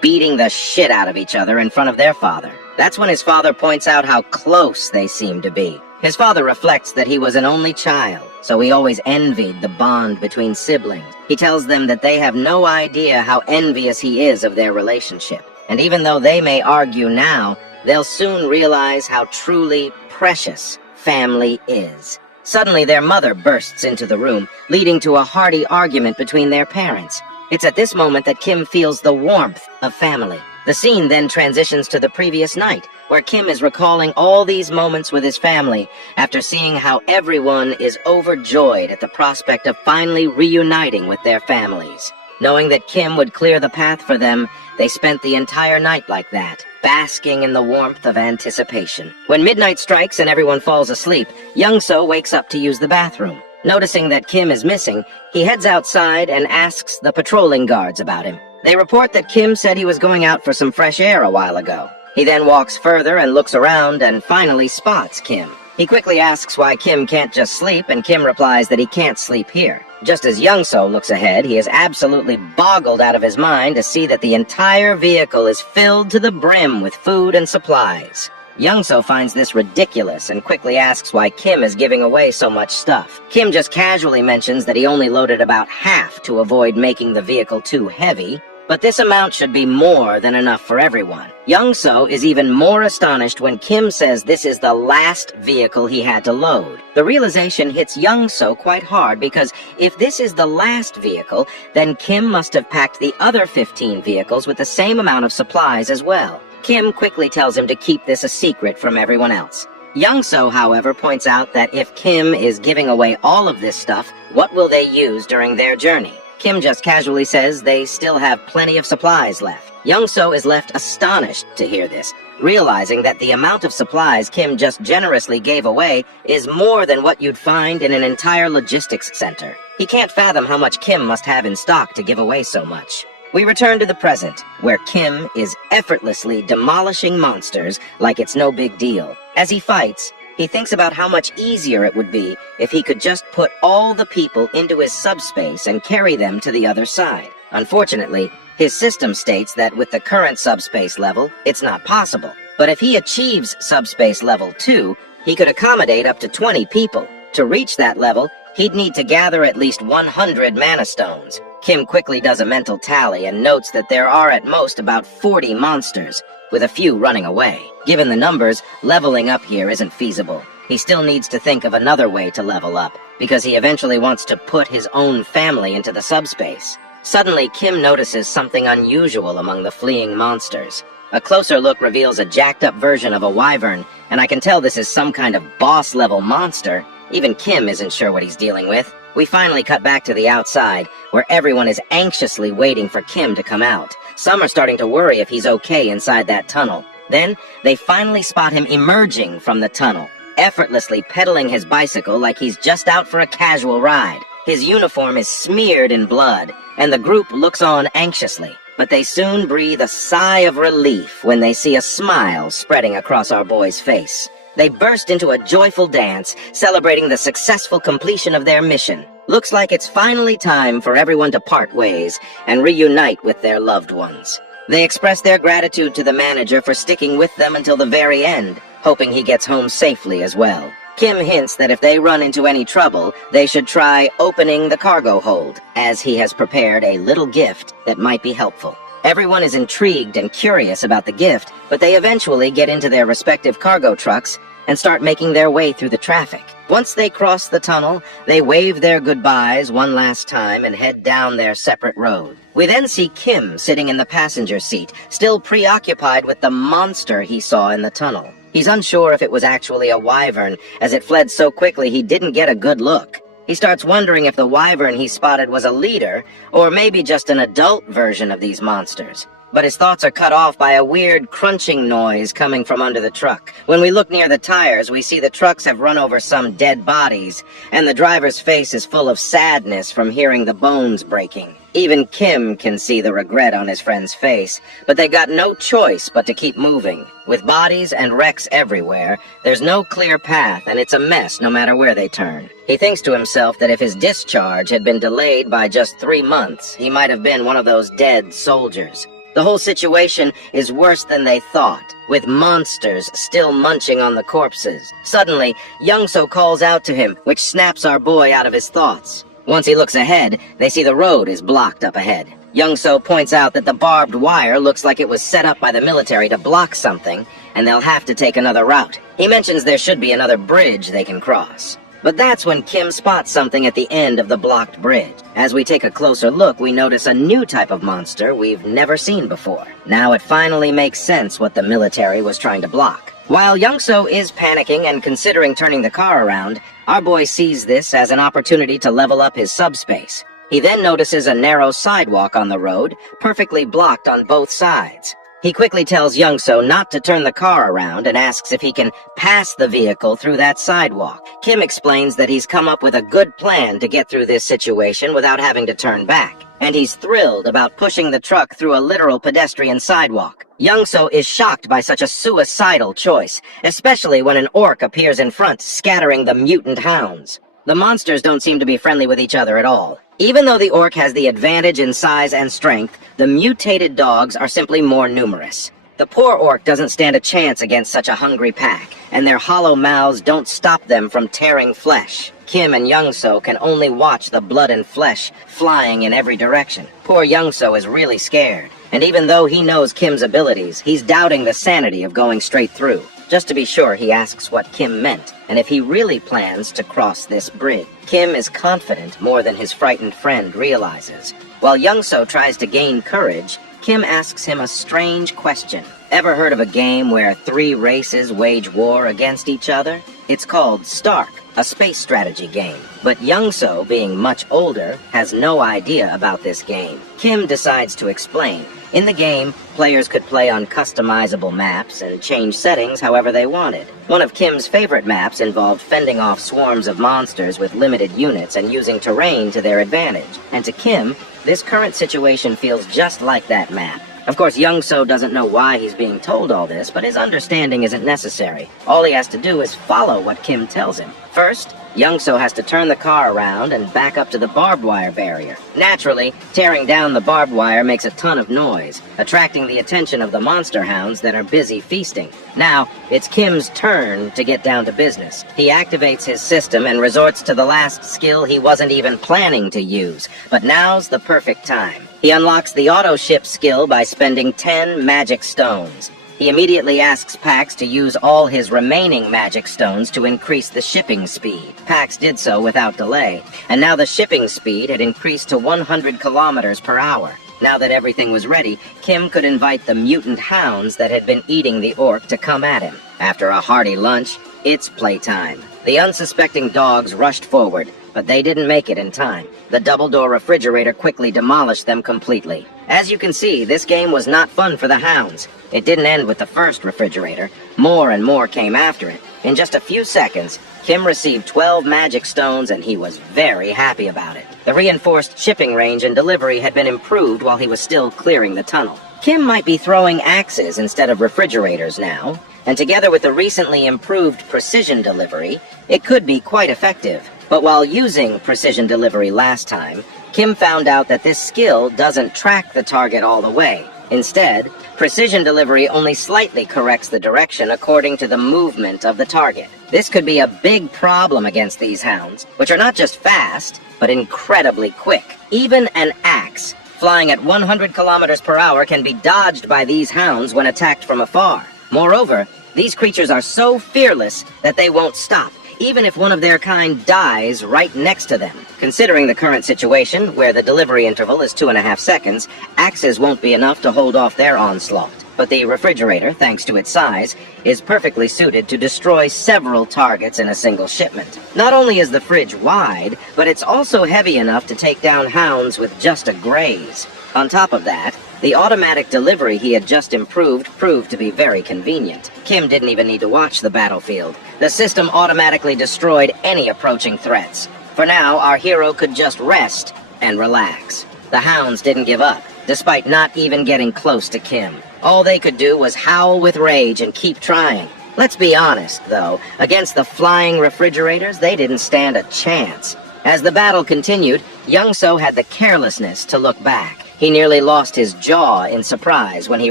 beating the shit out of each other in front of their father. That's when his father points out how close they seem to be. His father reflects that he was an only child, so he always envied the bond between siblings. He tells them that they have no idea how envious he is of their relationship. And even though they may argue now, they'll soon realize how truly precious family is. Suddenly, their mother bursts into the room, leading to a hearty argument between their parents. It's at this moment that Kim feels the warmth of family. The scene then transitions to the previous night, where Kim is recalling all these moments with his family after seeing how everyone is overjoyed at the prospect of finally reuniting with their families. Knowing that Kim would clear the path for them, they spent the entire night like that, basking in the warmth of anticipation. When midnight strikes and everyone falls asleep, Young-so wakes up to use the bathroom. Noticing that Kim is missing, he heads outside and asks the patrolling guards about him. They report that Kim said he was going out for some fresh air a while ago. He then walks further and looks around and finally spots Kim. He quickly asks why Kim can't just sleep, and Kim replies that he can't sleep here. Just as Young-so looks ahead, he is absolutely boggled out of his mind to see that the entire vehicle is filled to the brim with food and supplies. Young-so finds this ridiculous and quickly asks why Kim is giving away so much stuff. Kim just casually mentions that he only loaded about half to avoid making the vehicle too heavy, but this amount should be more than enough for everyone. Young-so is even more astonished when Kim says this is the last vehicle he had to load. The realization hits Young-so quite hard because if this is the last vehicle, then Kim must have packed the other 15 vehicles with the same amount of supplies as well. Kim quickly tells him to keep this a secret from everyone else. Young-so, however, points out that if Kim is giving away all of this stuff, what will they use during their journey? Kim just casually says they still have plenty of supplies left. Young-so is left astonished to hear this, realizing that the amount of supplies Kim just generously gave away is more than what you'd find in an entire logistics center. He can't fathom how much Kim must have in stock to give away so much. We return to the present, where Kim is effortlessly demolishing monsters like it's no big deal. As he fights, he thinks about how much easier it would be if he could just put all the people into his subspace and carry them to the other side. Unfortunately, his system states that with the current subspace level, it's not possible. But if he achieves subspace level 2, he could accommodate up to 20 people. To reach that level, he'd need to gather at least 100 mana stones. Kim quickly does a mental tally and notes that there are at most about 40 monsters, with a few running away. Given the numbers, leveling up here isn't feasible. He still needs to think of another way to level up, because he eventually wants to put his own family into the subspace. Suddenly, Kim notices something unusual among the fleeing monsters. A closer look reveals a jacked-up version of a wyvern, and I can tell this is some kind of boss-level monster. Even Kim isn't sure what he's dealing with. We finally cut back to the outside, where everyone is anxiously waiting for Kim to come out. Some are starting to worry if he's okay inside that tunnel. Then, they finally spot him emerging from the tunnel, effortlessly pedaling his bicycle like he's just out for a casual ride. His uniform is smeared in blood, and the group looks on anxiously. But they soon breathe a sigh of relief when they see a smile spreading across our boy's face. They burst into a joyful dance, celebrating the successful completion of their mission. Looks like it's finally time for everyone to part ways and reunite with their loved ones. They express their gratitude to the manager for sticking with them until the very end, hoping he gets home safely as well. Kim hints that if they run into any trouble, they should try opening the cargo hold, as he has prepared a little gift that might be helpful. Everyone is intrigued and curious about the gift, but they eventually get into their respective cargo trucks and start making their way through the traffic. Once they cross the tunnel, they wave their goodbyes one last time and head down their separate road. We then see Kim sitting in the passenger seat, still preoccupied with the monster he saw in the tunnel. He's unsure if it was actually a wyvern, as it fled so quickly he didn't get a good look. He starts wondering if the wyvern he spotted was a leader, or maybe just an adult version of these monsters. But his thoughts are cut off by a weird crunching noise coming from under the truck. When we look near the tires, we see the trucks have run over some dead bodies, and the driver's face is full of sadness from hearing the bones breaking. Even Kim can see the regret on his friend's face, but they got no choice but to keep moving. With bodies and wrecks everywhere, there's no clear path and it's a mess no matter where they turn. He thinks to himself that if his discharge had been delayed by just 3 months, he might have been one of those dead soldiers. The whole situation is worse than they thought, with monsters still munching on the corpses. Suddenly, Young-So calls out to him, which snaps our boy out of his thoughts. Once he looks ahead, they see the road is blocked up ahead. Young-So points out that the barbed wire looks like it was set up by the military to block something, and they'll have to take another route. He mentions there should be another bridge they can cross. But that's when Kim spots something at the end of the blocked bridge. As we take a closer look, we notice a new type of monster we've never seen before. Now it finally makes sense what the military was trying to block. While Young-So is panicking and considering turning the car around, our boy sees this as an opportunity to level up his subspace. He then notices a narrow sidewalk on the road, perfectly blocked on both sides. He quickly tells Young-So not to turn the car around and asks if he can pass the vehicle through that sidewalk. Kim explains that he's come up with a good plan to get through this situation without having to turn back, and he's thrilled about pushing the truck through a literal pedestrian sidewalk. Young-So is shocked by such a suicidal choice, especially when an orc appears in front, scattering the mutant hounds. The monsters don't seem to be friendly with each other at all. Even though the orc has the advantage in size and strength, the mutated dogs are simply more numerous. The poor orc doesn't stand a chance against such a hungry pack, and their hollow mouths don't stop them from tearing flesh. Kim and Young-So can only watch the blood and flesh flying in every direction. Poor Young-So is really scared, and even though he knows Kim's abilities, he's doubting the sanity of going straight through. Just to be sure, he asks what Kim meant, and if he really plans to cross this bridge. Kim is confident more than his frightened friend realizes. While Young-So tries to gain courage, Kim asks him a strange question. Ever heard of a game where 3 races wage war against each other? It's called Stark, a space strategy game. But Young-So, being much older, has no idea about this game. Kim decides to explain. In the game, players could play on customizable maps and change settings however they wanted. One of Kim's favorite maps involved fending off swarms of monsters with limited units and using terrain to their advantage. And to Kim, this current situation feels just like that map. Of course, Young-So doesn't know why he's being told all this, but his understanding isn't necessary. All he has to do is follow what Kim tells him. First, Young-So has to turn the car around and back up to the barbed wire barrier. Naturally, tearing down the barbed wire makes a ton of noise, attracting the attention of the monster hounds that are busy feasting. Now, it's Kim's turn to get down to business. He activates his system and resorts to the last skill he wasn't even planning to use, but now's the perfect time. He unlocks the auto ship skill by spending 10 magic stones. He immediately asks Pax to use all his remaining magic stones to increase the shipping speed. Pax did so without delay, and now the shipping speed had increased to 100 kilometers per hour. Now that everything was ready, Kim could invite the mutant hounds that had been eating the orc to come at him. After a hearty lunch, it's playtime. The unsuspecting dogs rushed forward, but they didn't make it in time. The double-door refrigerator quickly demolished them completely. As you can see, this game was not fun for the hounds. It didn't end with the first refrigerator. More and more came after it. In just a few seconds, Kim received 12 magic stones and he was very happy about it. The reinforced shipping range and delivery had been improved while he was still clearing the tunnel. Kim might be throwing axes instead of refrigerators now, and together with the recently improved precision delivery, it could be quite effective. But while using precision delivery last time, Kim found out that this skill doesn't track the target all the way. Instead, precision delivery only slightly corrects the direction according to the movement of the target. This could be a big problem against these hounds, which are not just fast, but incredibly quick. Even an axe, flying at 100 kilometers per hour, can be dodged by these hounds when attacked from afar. Moreover, these creatures are so fearless that they won't stop, even if one of their kind dies right next to them. Considering the current situation, where the delivery interval is 2.5 seconds, axes won't be enough to hold off their onslaught. But the refrigerator, thanks to its size, is perfectly suited to destroy several targets in a single shipment. Not only is the fridge wide, but it's also heavy enough to take down hounds with just a graze. On top of that, the automatic delivery he had just improved proved to be very convenient. Kim didn't even need to watch the battlefield. The system automatically destroyed any approaching threats. For now, our hero could just rest and relax. The hounds didn't give up, despite not even getting close to Kim. All they could do was howl with rage and keep trying. Let's be honest, though, against the flying refrigerators, they didn't stand a chance. As the battle continued, Young-So had the carelessness to look back. He nearly lost his jaw in surprise when he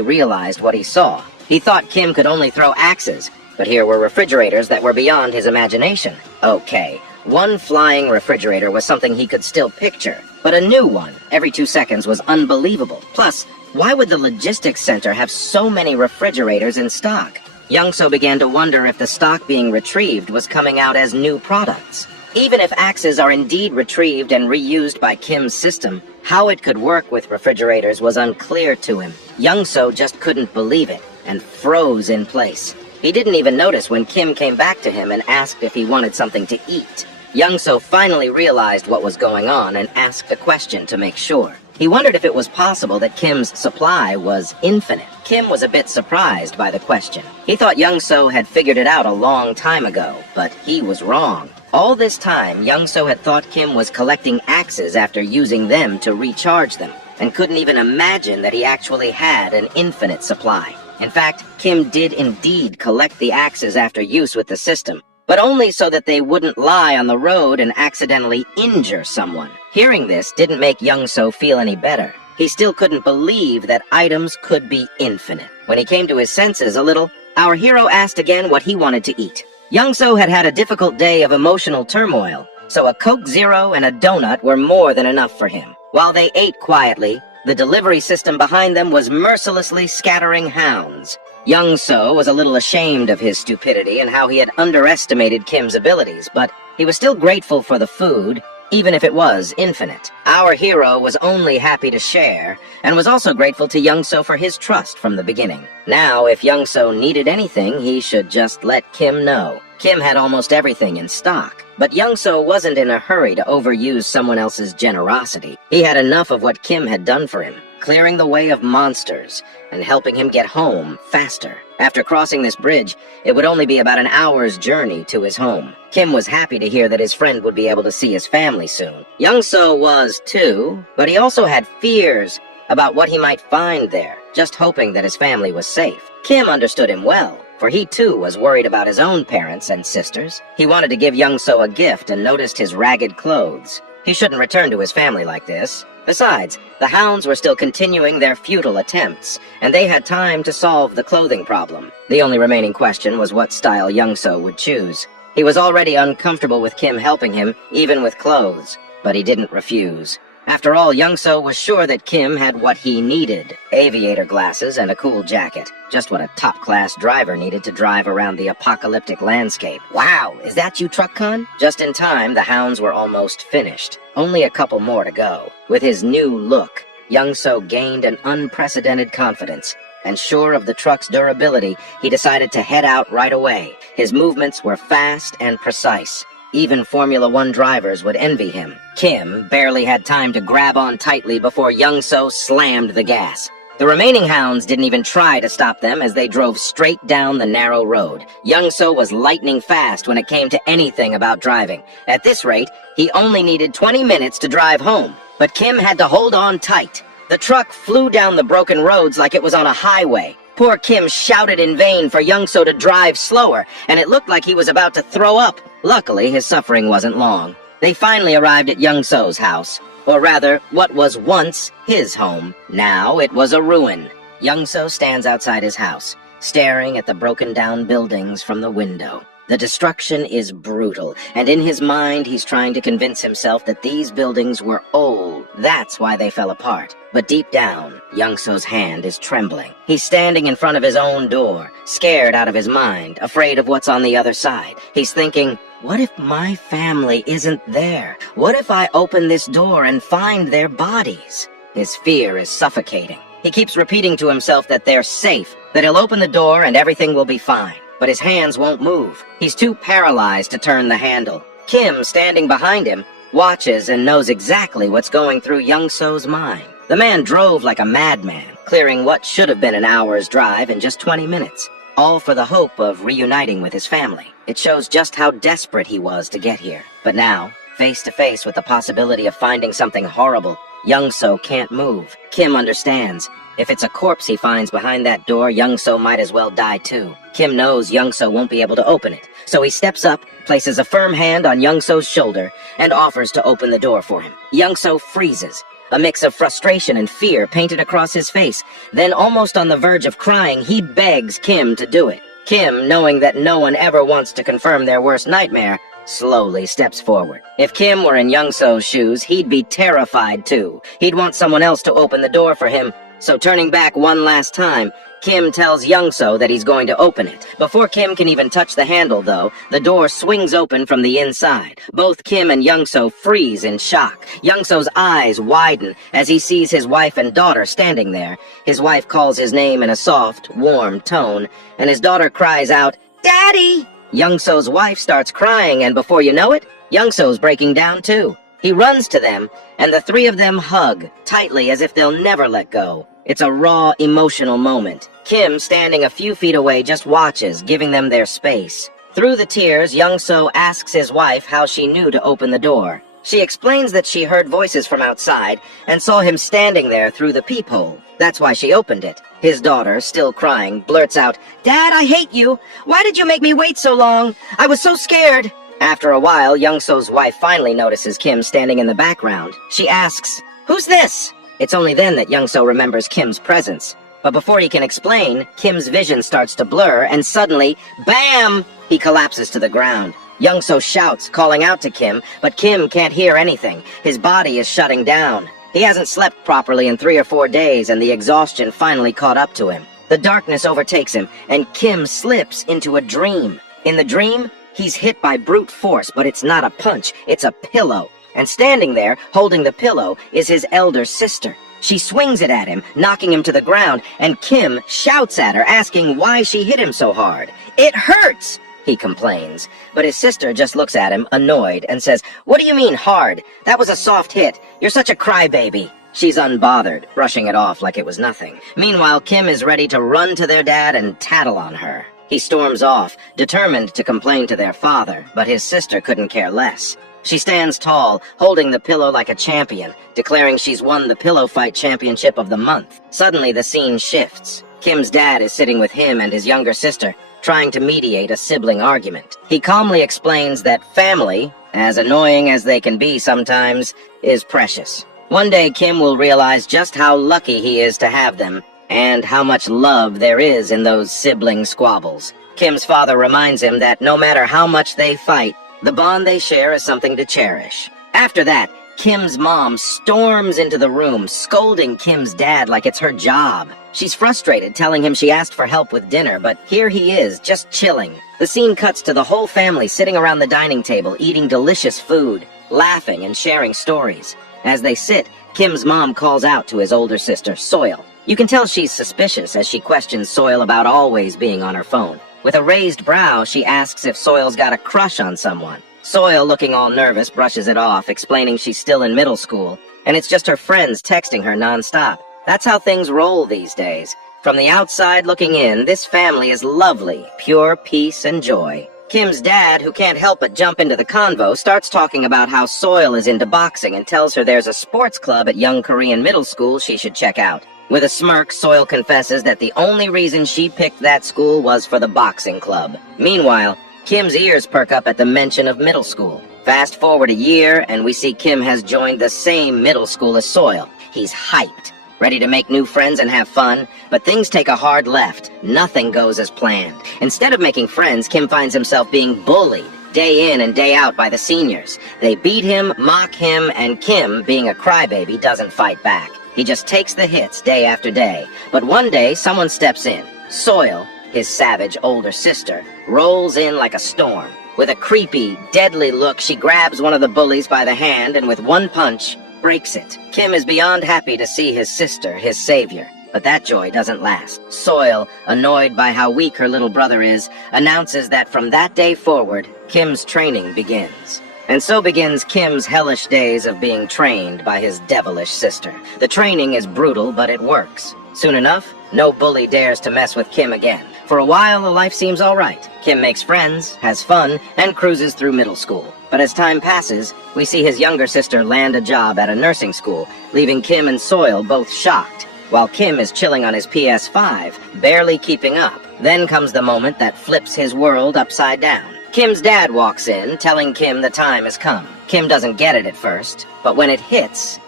realized what he saw. He thought Kim could only throw axes, but here were refrigerators that were beyond his imagination. Okay, one flying refrigerator was something he could still picture, but a new one every 2 seconds was unbelievable. Plus, why would the logistics center have so many refrigerators in stock? Young-So began to wonder if the stock being retrieved was coming out as new products. Even if axes are indeed retrieved and reused by Kim's system, how it could work with refrigerators was unclear to him. Young-So just couldn't believe it and froze in place. He didn't even notice when Kim came back to him and asked if he wanted something to eat. Young-So finally realized what was going on and asked a question to make sure. He wondered if it was possible that Kim's supply was infinite. Kim was a bit surprised by the question. He thought Young-So had figured it out a long time ago, but he was wrong. All this time, Young-So had thought Kim was collecting axes after using them to recharge them, and couldn't even imagine that he actually had an infinite supply. In fact, Kim did indeed collect the axes after use with the system, but only so that they wouldn't lie on the road and accidentally injure someone. Hearing this didn't make Young-So feel any better. He still couldn't believe that items could be infinite. When he came to his senses a little, our hero asked again what he wanted to eat. Young-So had had a difficult day of emotional turmoil, so a Coke Zero and a donut were more than enough for him. While they ate quietly, the delivery system behind them was mercilessly scattering hounds. Young-So was a little ashamed of his stupidity and how he had underestimated Kim's abilities, but he was still grateful for the food, even if it was infinite. Our hero was only happy to share, and was also grateful to Young-So for his trust from the beginning. Now, if Young-So needed anything, he should just let Kim know. Kim had almost everything in stock, but Young-So wasn't in a hurry to overuse someone else's generosity. He had enough of what Kim had done for him, clearing the way of monsters and helping him get home faster. After crossing this bridge, it would only be about an hour's journey to his home. Kim was happy to hear that his friend would be able to see his family soon. Young-So was too, but he also had fears about what he might find there, just hoping that his family was safe. Kim understood him well, for he too was worried about his own parents and sisters. He wanted to give Young-So a gift and noticed his ragged clothes. He shouldn't return to his family like this. Besides, the hounds were still continuing their futile attempts, and they had time to solve the clothing problem. The only remaining question was what style Young-So would choose. He was already uncomfortable with Kim helping him, even with clothes, but he didn't refuse. After all, Young-So was sure that Kim had what he needed: aviator glasses and a cool jacket. Just what a top-class driver needed to drive around the apocalyptic landscape. Wow, is that you, TruckCon? Just in time, the hounds were almost finished. Only a couple more to go. With his new look, Young-So gained an unprecedented confidence, and sure of the truck's durability, he decided to head out right away. His movements were fast and precise. Even Formula One drivers would envy him. Kim barely had time to grab on tightly before Young-So slammed the gas. The remaining hounds didn't even try to stop them as they drove straight down the narrow road. Young-So was lightning fast when it came to anything about driving. At this rate, he only needed 20 minutes to drive home. But Kim had to hold on tight. The truck flew down the broken roads like it was on a highway. Poor Kim shouted in vain for Young-So to drive slower, and it looked like he was about to throw up. Luckily, his suffering wasn't long. They finally arrived at Young-So's house. Or rather, what was once his home. Now it was a ruin. Young-So stands outside his house, staring at the broken-down buildings from the window. The destruction is brutal, and in his mind he's trying to convince himself that these buildings were old. That's why they fell apart. But deep down, Young-So's hand is trembling. He's standing in front of his own door, scared out of his mind, afraid of what's on the other side. He's thinking, what if my family isn't there? What if I open this door and find their bodies? His fear is suffocating. He keeps repeating to himself that they're safe, that he'll open the door and everything will be fine. But his hands won't move. He's too paralyzed to turn the handle. Kim, standing behind him, watches and knows exactly what's going through Young-So's mind. The man drove like a madman, clearing what should have been an hour's drive in just 20 minutes, all for the hope of reuniting with his family. It shows just how desperate he was to get here. But now, face to face with the possibility of finding something horrible, Young-so can't move. Kim understands. If it's a corpse he finds behind that door, Young-so might as well die too. Kim knows Young-so won't be able to open it, so he steps up, places a firm hand on Young-so's shoulder, and offers to open the door for him. Young-so freezes. A mix of frustration and fear painted across his face. Then, almost on the verge of crying, he begs Kim to do it. Kim, knowing that no one ever wants to confirm their worst nightmare, slowly steps forward. If Kim were in Young-so's shoes, he'd be terrified too. He'd want someone else to open the door for him. So turning back one last time, Kim tells Young-so that he's going to open it. Before Kim can even touch the handle, though, the door swings open from the inside. Both Kim and Young-so freeze in shock. Young-so's eyes widen as he sees his wife and daughter standing there. His wife calls his name in a soft, warm tone, and his daughter cries out, "Daddy!" Young-so's wife starts crying, and before you know it, Young-so's breaking down too. He runs to them, and the three of them hug, tightly as if they'll never let go. It's a raw, emotional moment. Kim, standing a few feet away, just watches, giving them their space. Through the tears, Young-so asks his wife how she knew to open the door. She explains that she heard voices from outside and saw him standing there through the peephole. That's why she opened it. His daughter, still crying, blurts out, "Dad, I hate you! Why did you make me wait so long? I was so scared!" After a while, Young-so's wife finally notices Kim standing in the background. She asks, "Who's this?" It's only then that Young-so remembers Kim's presence. But before he can explain, Kim's vision starts to blur, and suddenly, BAM! He collapses to the ground. Young-so shouts, calling out to Kim, but Kim can't hear anything. His body is shutting down. He hasn't slept properly in 3 or 4 days, and the exhaustion finally caught up to him. The darkness overtakes him, and Kim slips into a dream. In the dream, he's hit by brute force, but it's not a punch, it's a pillow. And standing there, holding the pillow, is his elder sister. She swings it at him, knocking him to the ground, and Kim shouts at her, asking why she hit him so hard. "It hurts!" he complains. But his sister just looks at him, annoyed, and says, "What do you mean, hard? That was a soft hit. You're such a crybaby." She's unbothered, brushing it off like it was nothing. Meanwhile, Kim is ready to run to their dad and tattle on her. He storms off, determined to complain to their father, but his sister couldn't care less. She stands tall, holding the pillow like a champion, declaring she's won the pillow fight championship of the month. Suddenly, the scene shifts. Kim's dad is sitting with him and his younger sister, trying to mediate a sibling argument. He calmly explains that family, as annoying as they can be sometimes, is precious. One day, Kim will realize just how lucky he is to have them, and how much love there is in those sibling squabbles. Kim's father reminds him that no matter how much they fight, the bond they share is something to cherish. After that, Kim's mom storms into the room, scolding Kim's dad like it's her job. She's frustrated, telling him she asked for help with dinner, but here he is, just chilling. The scene cuts to the whole family sitting around the dining table, eating delicious food, laughing and sharing stories. As they sit, Kim's mom calls out to his older sister, Soil. You can tell she's suspicious as she questions Soil about always being on her phone. With a raised brow, she asks if Soil's got a crush on someone. Soil, looking all nervous, brushes it off, explaining she's still in middle school, and it's just her friends texting her nonstop. That's how things roll these days. From the outside looking in, this family is lovely, pure peace and joy. Kim's dad, who can't help but jump into the convo, starts talking about how Soil is into boxing and tells her there's a sports club at Young Korean Middle School she should check out. With a smirk, Soil confesses that the only reason she picked that school was for the boxing club. Meanwhile, Kim's ears perk up at the mention of middle school. Fast forward a year, and we see Kim has joined the same middle school as Soil. He's hyped, ready to make new friends and have fun, but things take a hard left. Nothing goes as planned. Instead of making friends, Kim finds himself being bullied, day in and day out by the seniors. They beat him, mock him, and Kim, being a crybaby, doesn't fight back. He just takes the hits day after day. But one day, someone steps in. Soil, his savage older sister, rolls in like a storm. With a creepy, deadly look, she grabs one of the bullies by the hand and with one punch, breaks it. Kim is beyond happy to see his sister, his savior. But that joy doesn't last. Soil, annoyed by how weak her little brother is, announces that from that day forward, Kim's training begins. And so begins Kim's hellish days of being trained by his devilish sister. The training is brutal, but it works. Soon enough, no bully dares to mess with Kim again. For a while, the life seems all right. Kim makes friends, has fun, and cruises through middle school. But as time passes, we see his younger sister land a job at a nursing school, leaving Kim and Soil both shocked, while Kim is chilling on his PS5, barely keeping up. Then comes the moment that flips his world upside down. Kim's dad walks in, telling Kim the time has come. Kim doesn't get it at first, but when it hits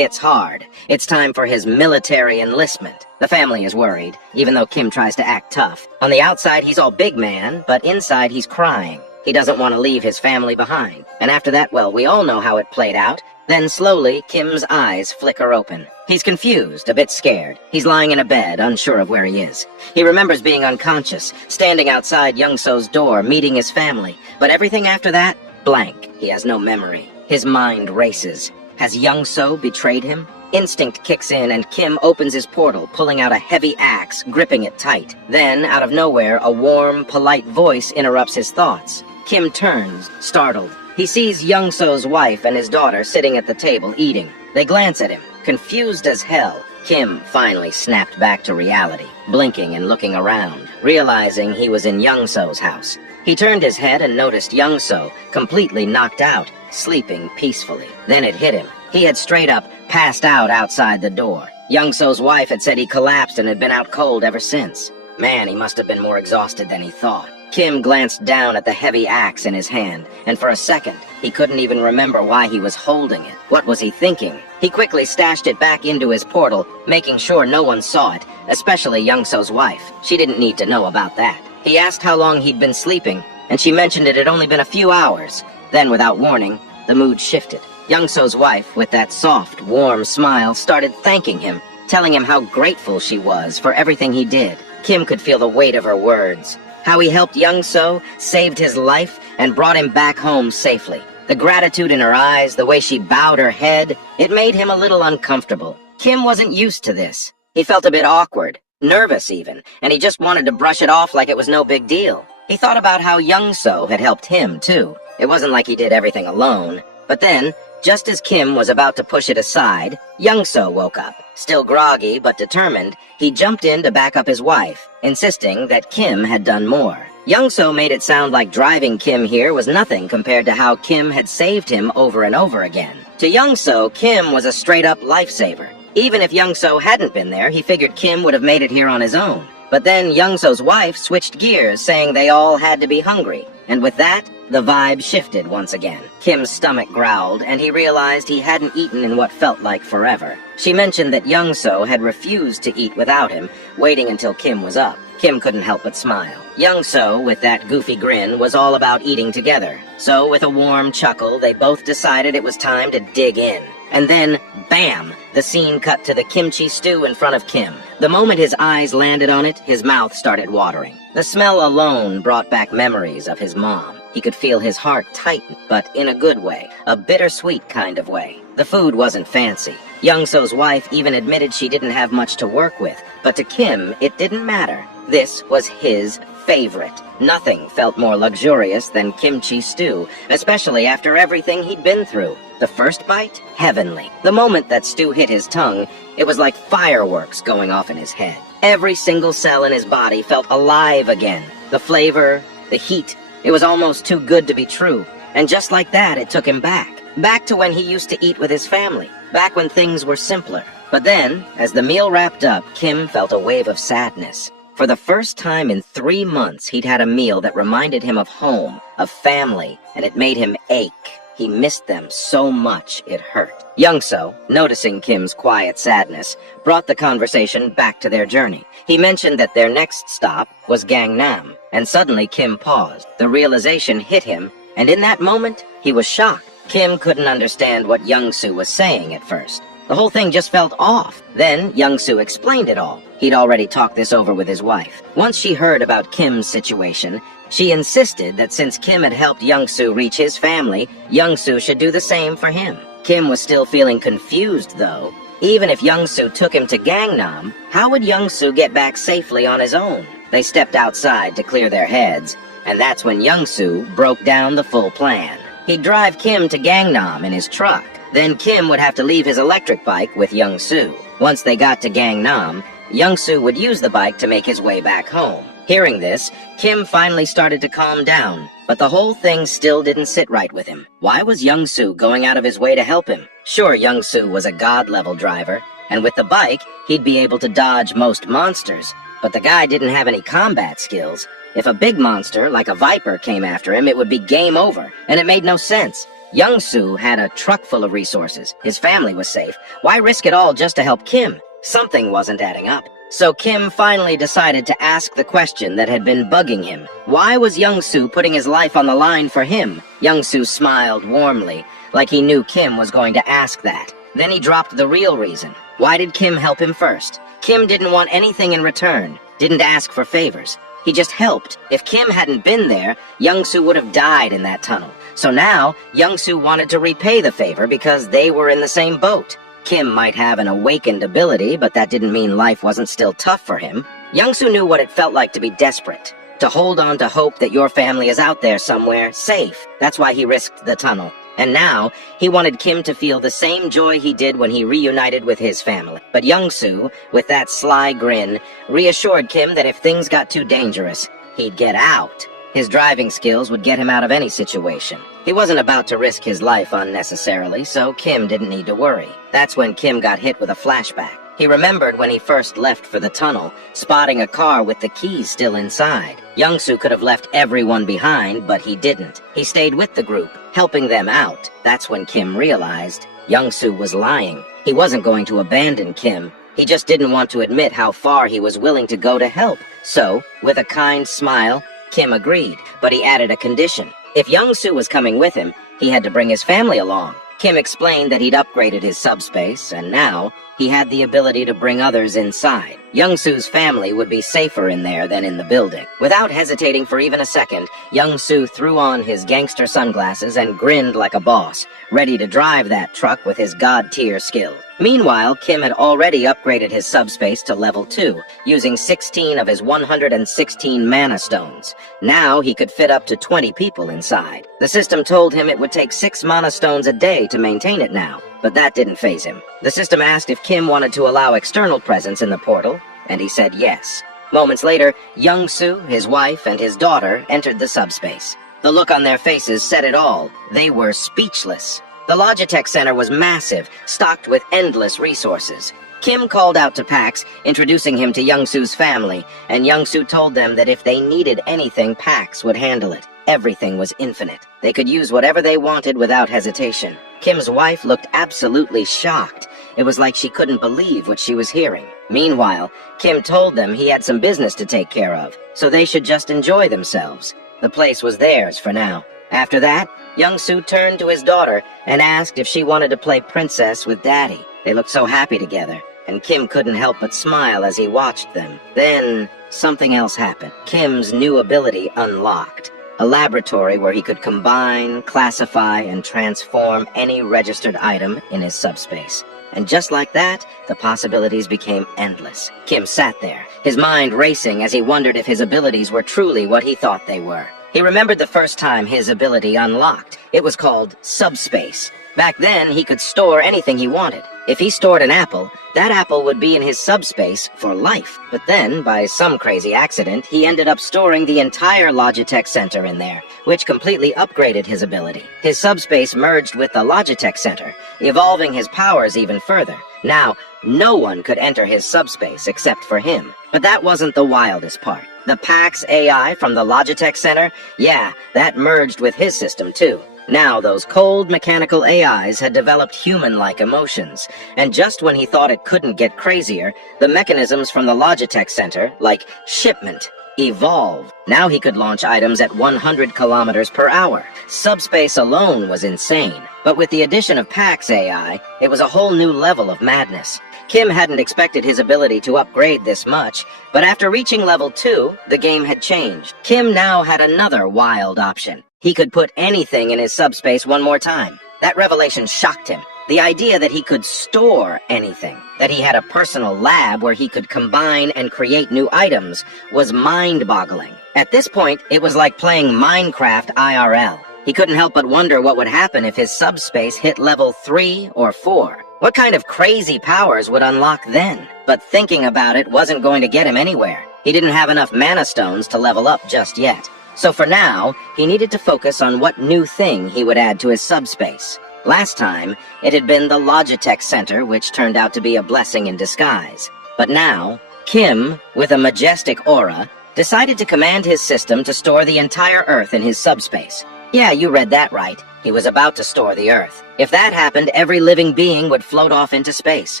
hard. It's time for his military enlistment. The family is worried, even though Kim tries to act tough. On the outside, he's all big man, but inside he's crying. He doesn't want to leave his family behind. And after that, well, we all know how it played out. Then slowly, Kim's eyes flicker open. He's confused, a bit scared. He's lying in a bed, unsure of where he is. He remembers being unconscious, standing outside Young-so's door, meeting his family. But everything after that, blank. He has no memory. His mind races. Has Young-so betrayed him? Instinct kicks in and Kim opens his portal, pulling out a heavy axe, gripping it tight. Then, out of nowhere, a warm, polite voice interrupts his thoughts. Kim turns, startled. He sees Young-so's wife and his daughter sitting at the table, eating. They glance at him, confused as hell. Kim finally snapped back to reality, blinking and looking around, realizing he was in Young-so's house. He turned his head and noticed Young-so, completely knocked out, sleeping peacefully. Then it hit him. He had straight up passed out outside the door. Young-so's wife had said he collapsed and had been out cold ever since. Man, he must have been more exhausted than he thought. Kim glanced down at the heavy axe in his hand, and for a second, he couldn't even remember why he was holding it. What was he thinking? He quickly stashed it back into his portal, making sure no one saw it, especially Young-so's wife. She didn't need to know about that. He asked how long he'd been sleeping, and she mentioned it had only been a few hours. Then, without warning, the mood shifted. Young-so's wife, with that soft, warm smile, started thanking him, telling him how grateful she was for everything he did. Kim could feel the weight of her words. How he helped Young-so, saved his life, and brought him back home safely. The gratitude in her eyes, the way she bowed her head, it made him a little uncomfortable. Kim wasn't used to this. He felt a bit awkward, nervous even, and he just wanted to brush it off like it was no big deal. He thought about how Young-so had helped him, too. It wasn't like he did everything alone. But then, just as Kim was about to push it aside, Young-so woke up. Still groggy but determined, he jumped in to back up his wife, insisting that Kim had done more. Young-so made it sound like driving Kim here was nothing compared to how Kim had saved him over and over again. To Young-so, Kim was a straight-up lifesaver. Even if Young-so hadn't been there, he figured Kim would have made it here on his own. But then Young-so's wife switched gears, saying they all had to be hungry. And with that, the vibe shifted once again. Kim's stomach growled, and he realized he hadn't eaten in what felt like forever. She mentioned that Young-so had refused to eat without him, waiting until Kim was up. Kim couldn't help but smile. Young-so, with that goofy grin, was all about eating together. So, with a warm chuckle, they both decided it was time to dig in. And then, bam! The scene cut to the kimchi stew in front of Kim. The moment his eyes landed on it, his mouth started watering. The smell alone brought back memories of his mom. He could feel his heart tighten, but in a good way, a bittersweet kind of way. The food wasn't fancy. Young-so's wife even admitted she didn't have much to work with, but to Kim, it didn't matter. This was his favorite. Nothing felt more luxurious than kimchi stew, especially after everything he'd been through. The first bite? Heavenly. The moment that stew hit his tongue, it was like fireworks going off in his head. Every single cell in his body felt alive again. The flavor, the heat, it was almost too good to be true. And just like that, it took him back. Back to when he used to eat with his family. Back when things were simpler. But then, as the meal wrapped up, Kim felt a wave of sadness. For the first time in 3 months, he'd had a meal that reminded him of home, of family, and it made him ache. He missed them so much it hurt. Young-so, noticing Kim's quiet sadness, brought the conversation back to their journey. He mentioned that their next stop was Gangnam, and suddenly Kim paused. The realization hit him, and in that moment, he was shocked. Kim couldn't understand what Young-so was saying at first. The whole thing just felt off. Then, Young-so explained it all. He'd already talked this over with his wife. Once she heard about Kim's situation, she insisted that since Kim had helped Young-so reach his family, Young-so should do the same for him. Kim was still feeling confused, though. Even if Young-so took him to Gangnam, how would Young-so get back safely on his own? They stepped outside to clear their heads, and that's when Young-so broke down the full plan. He'd drive Kim to Gangnam in his truck. Then Kim would have to leave his electric bike with Young-so. Once they got to Gangnam, Young-so would use the bike to make his way back home. Hearing this, Kim finally started to calm down, but the whole thing still didn't sit right with him. Why was Young-soo going out of his way to help him? Sure, Young-soo was a god-level driver, and with the bike, he'd be able to dodge most monsters, but the guy didn't have any combat skills. If a big monster, like a viper, came after him, it would be game over, and it made no sense. Young-soo had a truck full of resources. His family was safe. Why risk it all just to help Kim? Something wasn't adding up. So Kim finally decided to ask the question that had been bugging him. Why was Young-soo putting his life on the line for him? Young-soo smiled warmly, like he knew Kim was going to ask that. Then he dropped the real reason. Why did Kim help him first? Kim didn't want anything in return, didn't ask for favors. He just helped. If Kim hadn't been there, Young-soo would have died in that tunnel. So now, Young-soo wanted to repay the favor because they were in the same boat. Kim might have an awakened ability, but that didn't mean life wasn't still tough for him. Young-soo knew what it felt like to be desperate, to hold on to hope that your family is out there somewhere, safe. That's why he risked the tunnel. And now, he wanted Kim to feel the same joy he did when he reunited with his family. But Young-soo, with that sly grin, reassured Kim that if things got too dangerous, he'd get out. His driving skills would get him out of any situation. He wasn't about to risk his life unnecessarily, so Kim didn't need to worry. That's when Kim got hit with a flashback. He remembered when he first left for the tunnel, spotting a car with the keys still inside. Young-soo could have left everyone behind, but he didn't. He stayed with the group, helping them out. That's when Kim realized Young-soo was lying. He wasn't going to abandon Kim. He just didn't want to admit how far he was willing to go to help. So, with a kind smile, Kim agreed, but he added a condition. If Young-soo was coming with him, he had to bring his family along. Kim explained that he'd upgraded his subspace, and now he had the ability to bring others inside. Young-soo's family would be safer in there than in the building. Without hesitating for even a second, Young-soo threw on his gangster sunglasses and grinned like a boss, ready to drive that truck with his god-tier skill. Meanwhile, Kim had already upgraded his subspace to level 2, using 16 of his 116 mana stones. Now he could fit up to 20 people inside. The system told him it would take 6 mana stones a day to maintain it now, but that didn't faze him. The system asked if Kim wanted to allow external presence in the portal, and he said yes. Moments later, Young-soo, his wife, and his daughter entered the subspace. The look on their faces said it all. They were speechless. The Logitech Center was massive, stocked with endless resources. Kim called out to Pax, introducing him to Young-soo's family, and Young-soo told them that if they needed anything, Pax would handle it. Everything was infinite. They could use whatever they wanted without hesitation. Kim's wife looked absolutely shocked. It was like she couldn't believe what she was hearing. Meanwhile, Kim told them he had some business to take care of, so they should just enjoy themselves. The place was theirs for now. After that, Young-soo turned to his daughter and asked if she wanted to play princess with Daddy. They looked so happy together, and Kim couldn't help but smile as he watched them. Then, something else happened. Kim's new ability unlocked. A laboratory where he could combine, classify, and transform any registered item in his subspace. And just like that, the possibilities became endless. Kim sat there, his mind racing as he wondered if his abilities were truly what he thought they were. He remembered the first time his ability unlocked. It was called Subspace. Back then, he could store anything he wanted. If he stored an apple, that apple would be in his subspace for life. But then, by some crazy accident, he ended up storing the entire Logitech Center in there, which completely upgraded his ability. His subspace merged with the Logitech Center, evolving his powers even further. Now, no one could enter his subspace except for him. But that wasn't the wildest part. The Pax AI from the Logitech Center, yeah, that merged with his system too. Now those cold mechanical AIs had developed human-like emotions, and just when he thought it couldn't get crazier, the mechanisms from the Logitech Center, like shipment, evolved. Now he could launch items at 100 kilometers per hour. Subspace alone was insane, but with the addition of Pax AI, it was a whole new level of madness. Kim hadn't expected his ability to upgrade this much, but after reaching level 2, the game had changed. Kim now had another wild option. He could put anything in his subspace one more time. That revelation shocked him. The idea that he could store anything, that he had a personal lab where he could combine and create new items, was mind-boggling. At this point, it was like playing Minecraft IRL. He couldn't help but wonder what would happen if his subspace hit level 3 or 4. What kind of crazy powers would unlock then? But thinking about it wasn't going to get him anywhere. He didn't have enough mana stones to level up just yet. So for now, he needed to focus on what new thing he would add to his subspace. Last time, it had been the Logitech Center, which turned out to be a blessing in disguise. But now, Kim, with a majestic aura, decided to command his system to store the entire Earth in his subspace. Yeah, you read that right. He was about to store the Earth. If that happened, every living being would float off into space.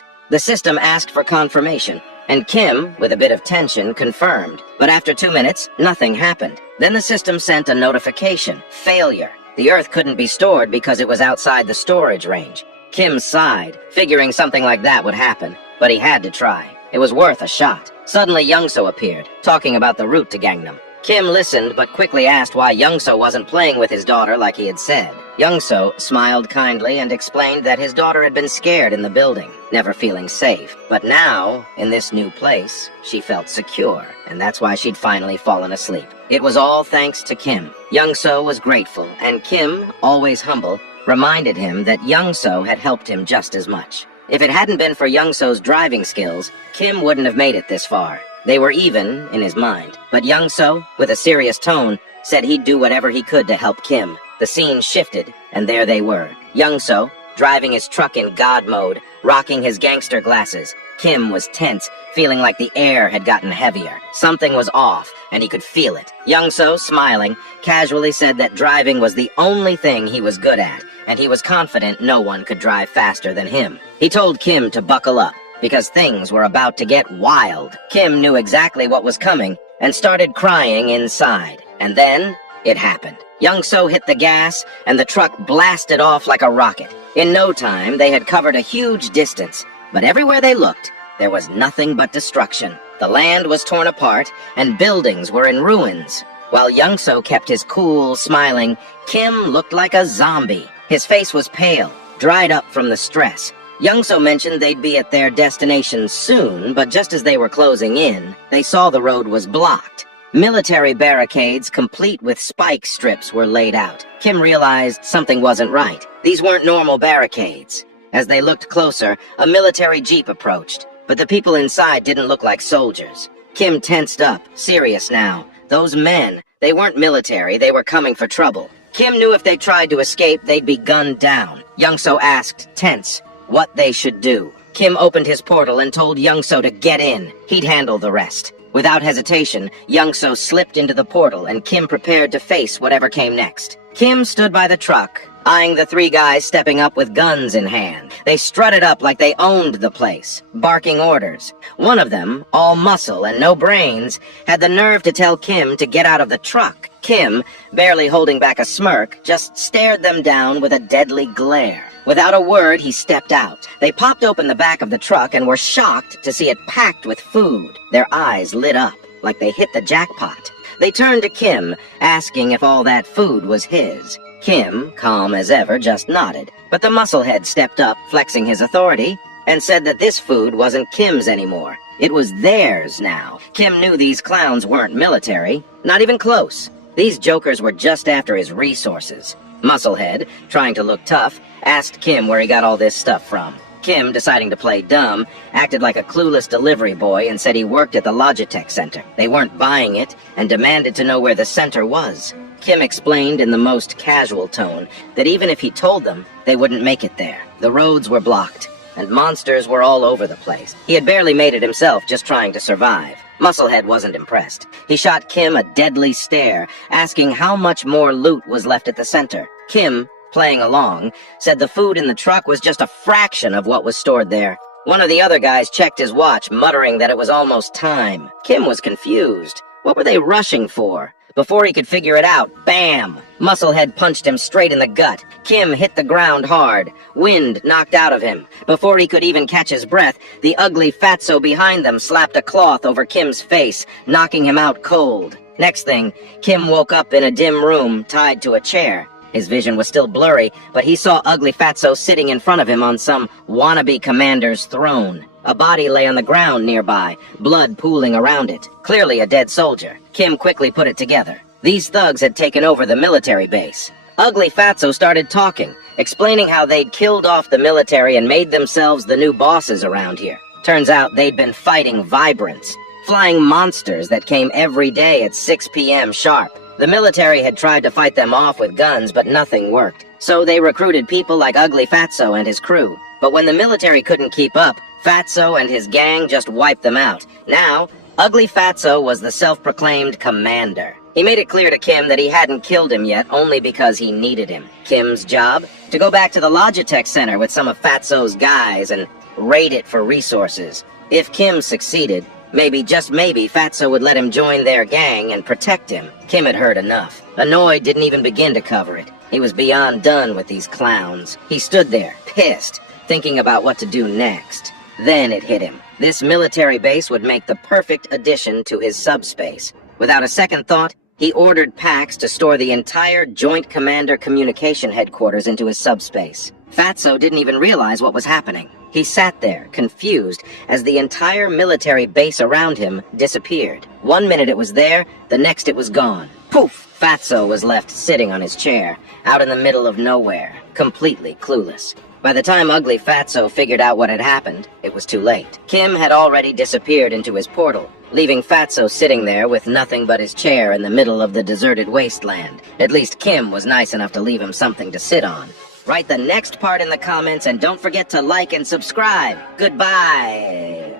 The system asked for confirmation, and Kim, with a bit of tension, confirmed. But after 2 minutes, nothing happened. Then the system sent a notification. Failure. The Earth couldn't be stored because it was outside the storage range. Kim sighed, figuring something like that would happen, but he had to try. It was worth a shot. Suddenly Youngso appeared, talking about the route to Gangnam. Kim listened, but quickly asked why Youngso wasn't playing with his daughter like he had said. Youngso smiled kindly and explained that his daughter had been scared in the building, never feeling safe. But now, in this new place, she felt secure, and that's why she'd finally fallen asleep. It was all thanks to Kim. Youngso was grateful, and Kim, always humble, reminded him that Youngso had helped him just as much. If it hadn't been for Youngso's driving skills, Kim wouldn't have made it this far. They were even in his mind. But Youngso, with a serious tone, said he'd do whatever he could to help Kim. The scene shifted, and there they were. Youngso, driving his truck in God mode, rocking his gangster glasses. Kim was tense, feeling like the air had gotten heavier. Something was off, and he could feel it. Youngso, smiling, casually said that driving was the only thing he was good at, and he was confident no one could drive faster than him. He told Kim to buckle up, because things were about to get wild. Kim knew exactly what was coming, and started crying inside. And then, it happened. Youngso hit the gas, and the truck blasted off like a rocket. In no time, they had covered a huge distance, but everywhere they looked, there was nothing but destruction. The land was torn apart, and buildings were in ruins. While Youngso kept his cool, smiling, Kim looked like a zombie. His face was pale, dried up from the stress. Youngso mentioned they'd be at their destination soon, but just as they were closing in, they saw the road was blocked. Military barricades, complete with spike strips, were laid out. Kim realized something wasn't right. These weren't normal barricades. As they looked closer, a military jeep approached, but the people inside didn't look like soldiers. Kim tensed up, serious now. Those men, they weren't military, they were coming for trouble. Kim knew if they tried to escape, they'd be gunned down. Youngso asked, tense, what they should do. Kim opened his portal and told Youngso to get in. He'd handle the rest. Without hesitation, Youngso slipped into the portal, and Kim prepared to face whatever came next. Kim stood by the truck, eyeing the three guys stepping up with guns in hand. They strutted up like they owned the place, barking orders. One of them, all muscle and no brains, had the nerve to tell Kim to get out of the truck. Kim, barely holding back a smirk, just stared them down with a deadly glare. Without a word, he stepped out. They popped open the back of the truck and were shocked to see it packed with food. Their eyes lit up, like they hit the jackpot. They turned to Kim, asking if all that food was his. Kim, calm as ever, just nodded. But the musclehead stepped up, flexing his authority, and said that this food wasn't Kim's anymore. It was theirs now. Kim knew these clowns weren't military, not even close. These jokers were just after his resources. Musclehead, trying to look tough, asked Kim where he got all this stuff from. Kim, deciding to play dumb, acted like a clueless delivery boy and said he worked at the Logitech Center. They weren't buying it and demanded to know where the center was. Kim explained in the most casual tone that even if he told them, they wouldn't make it there. The roads were blocked, and monsters were all over the place. He had barely made it himself, just trying to survive. Musclehead wasn't impressed. He shot Kim a deadly stare, asking how much more loot was left at the center. Kim, playing along, said the food in the truck was just a fraction of what was stored there. One of the other guys checked his watch, muttering that it was almost time. Kim was confused. What were they rushing for? Before he could figure it out, bam! Musclehead punched him straight in the gut. Kim hit the ground hard. Wind knocked out of him. Before he could even catch his breath, the ugly fatso behind them slapped a cloth over Kim's face, knocking him out cold. Next thing, Kim woke up in a dim room, tied to a chair. His vision was still blurry, but he saw Ugly Fatso sitting in front of him on some wannabe commander's throne. A body lay on the ground nearby, blood pooling around it. Clearly a dead soldier. Kim quickly put it together. These thugs had taken over the military base. Ugly Fatso started talking, explaining how they'd killed off the military and made themselves the new bosses around here. Turns out they'd been fighting Vibrants. Flying monsters that came every day at 6 p.m. sharp. The military had tried to fight them off with guns, but nothing worked. So they recruited people like Ugly Fatso and his crew. But when the military couldn't keep up, Fatso and his gang just wiped them out. Now, Ugly Fatso was the self-proclaimed commander. He made it clear to Kim that he hadn't killed him yet only because he needed him. Kim's job? To go back to the Logitech Center with some of Fatso's guys and raid it for resources. If Kim succeeded, maybe, just maybe, Fatso would let him join their gang and protect him. Kim had heard enough. Annoyed didn't even begin to cover it. He was beyond done with these clowns. He stood there, pissed, thinking about what to do next. Then it hit him. This military base would make the perfect addition to his subspace. Without a second thought, he ordered Pax to store the entire Joint Commander Communication Headquarters into his subspace. Fatso didn't even realize what was happening. He sat there, confused, as the entire military base around him disappeared. 1 minute it was there, the next it was gone. Poof! Fatso was left sitting on his chair, out in the middle of nowhere, completely clueless. By the time Ugly Fatso figured out what had happened, it was too late. Kim had already disappeared into his portal, leaving Fatso sitting there with nothing but his chair in the middle of the deserted wasteland. At least Kim was nice enough to leave him something to sit on. Write the next part in the comments and don't forget to like and subscribe. Goodbye.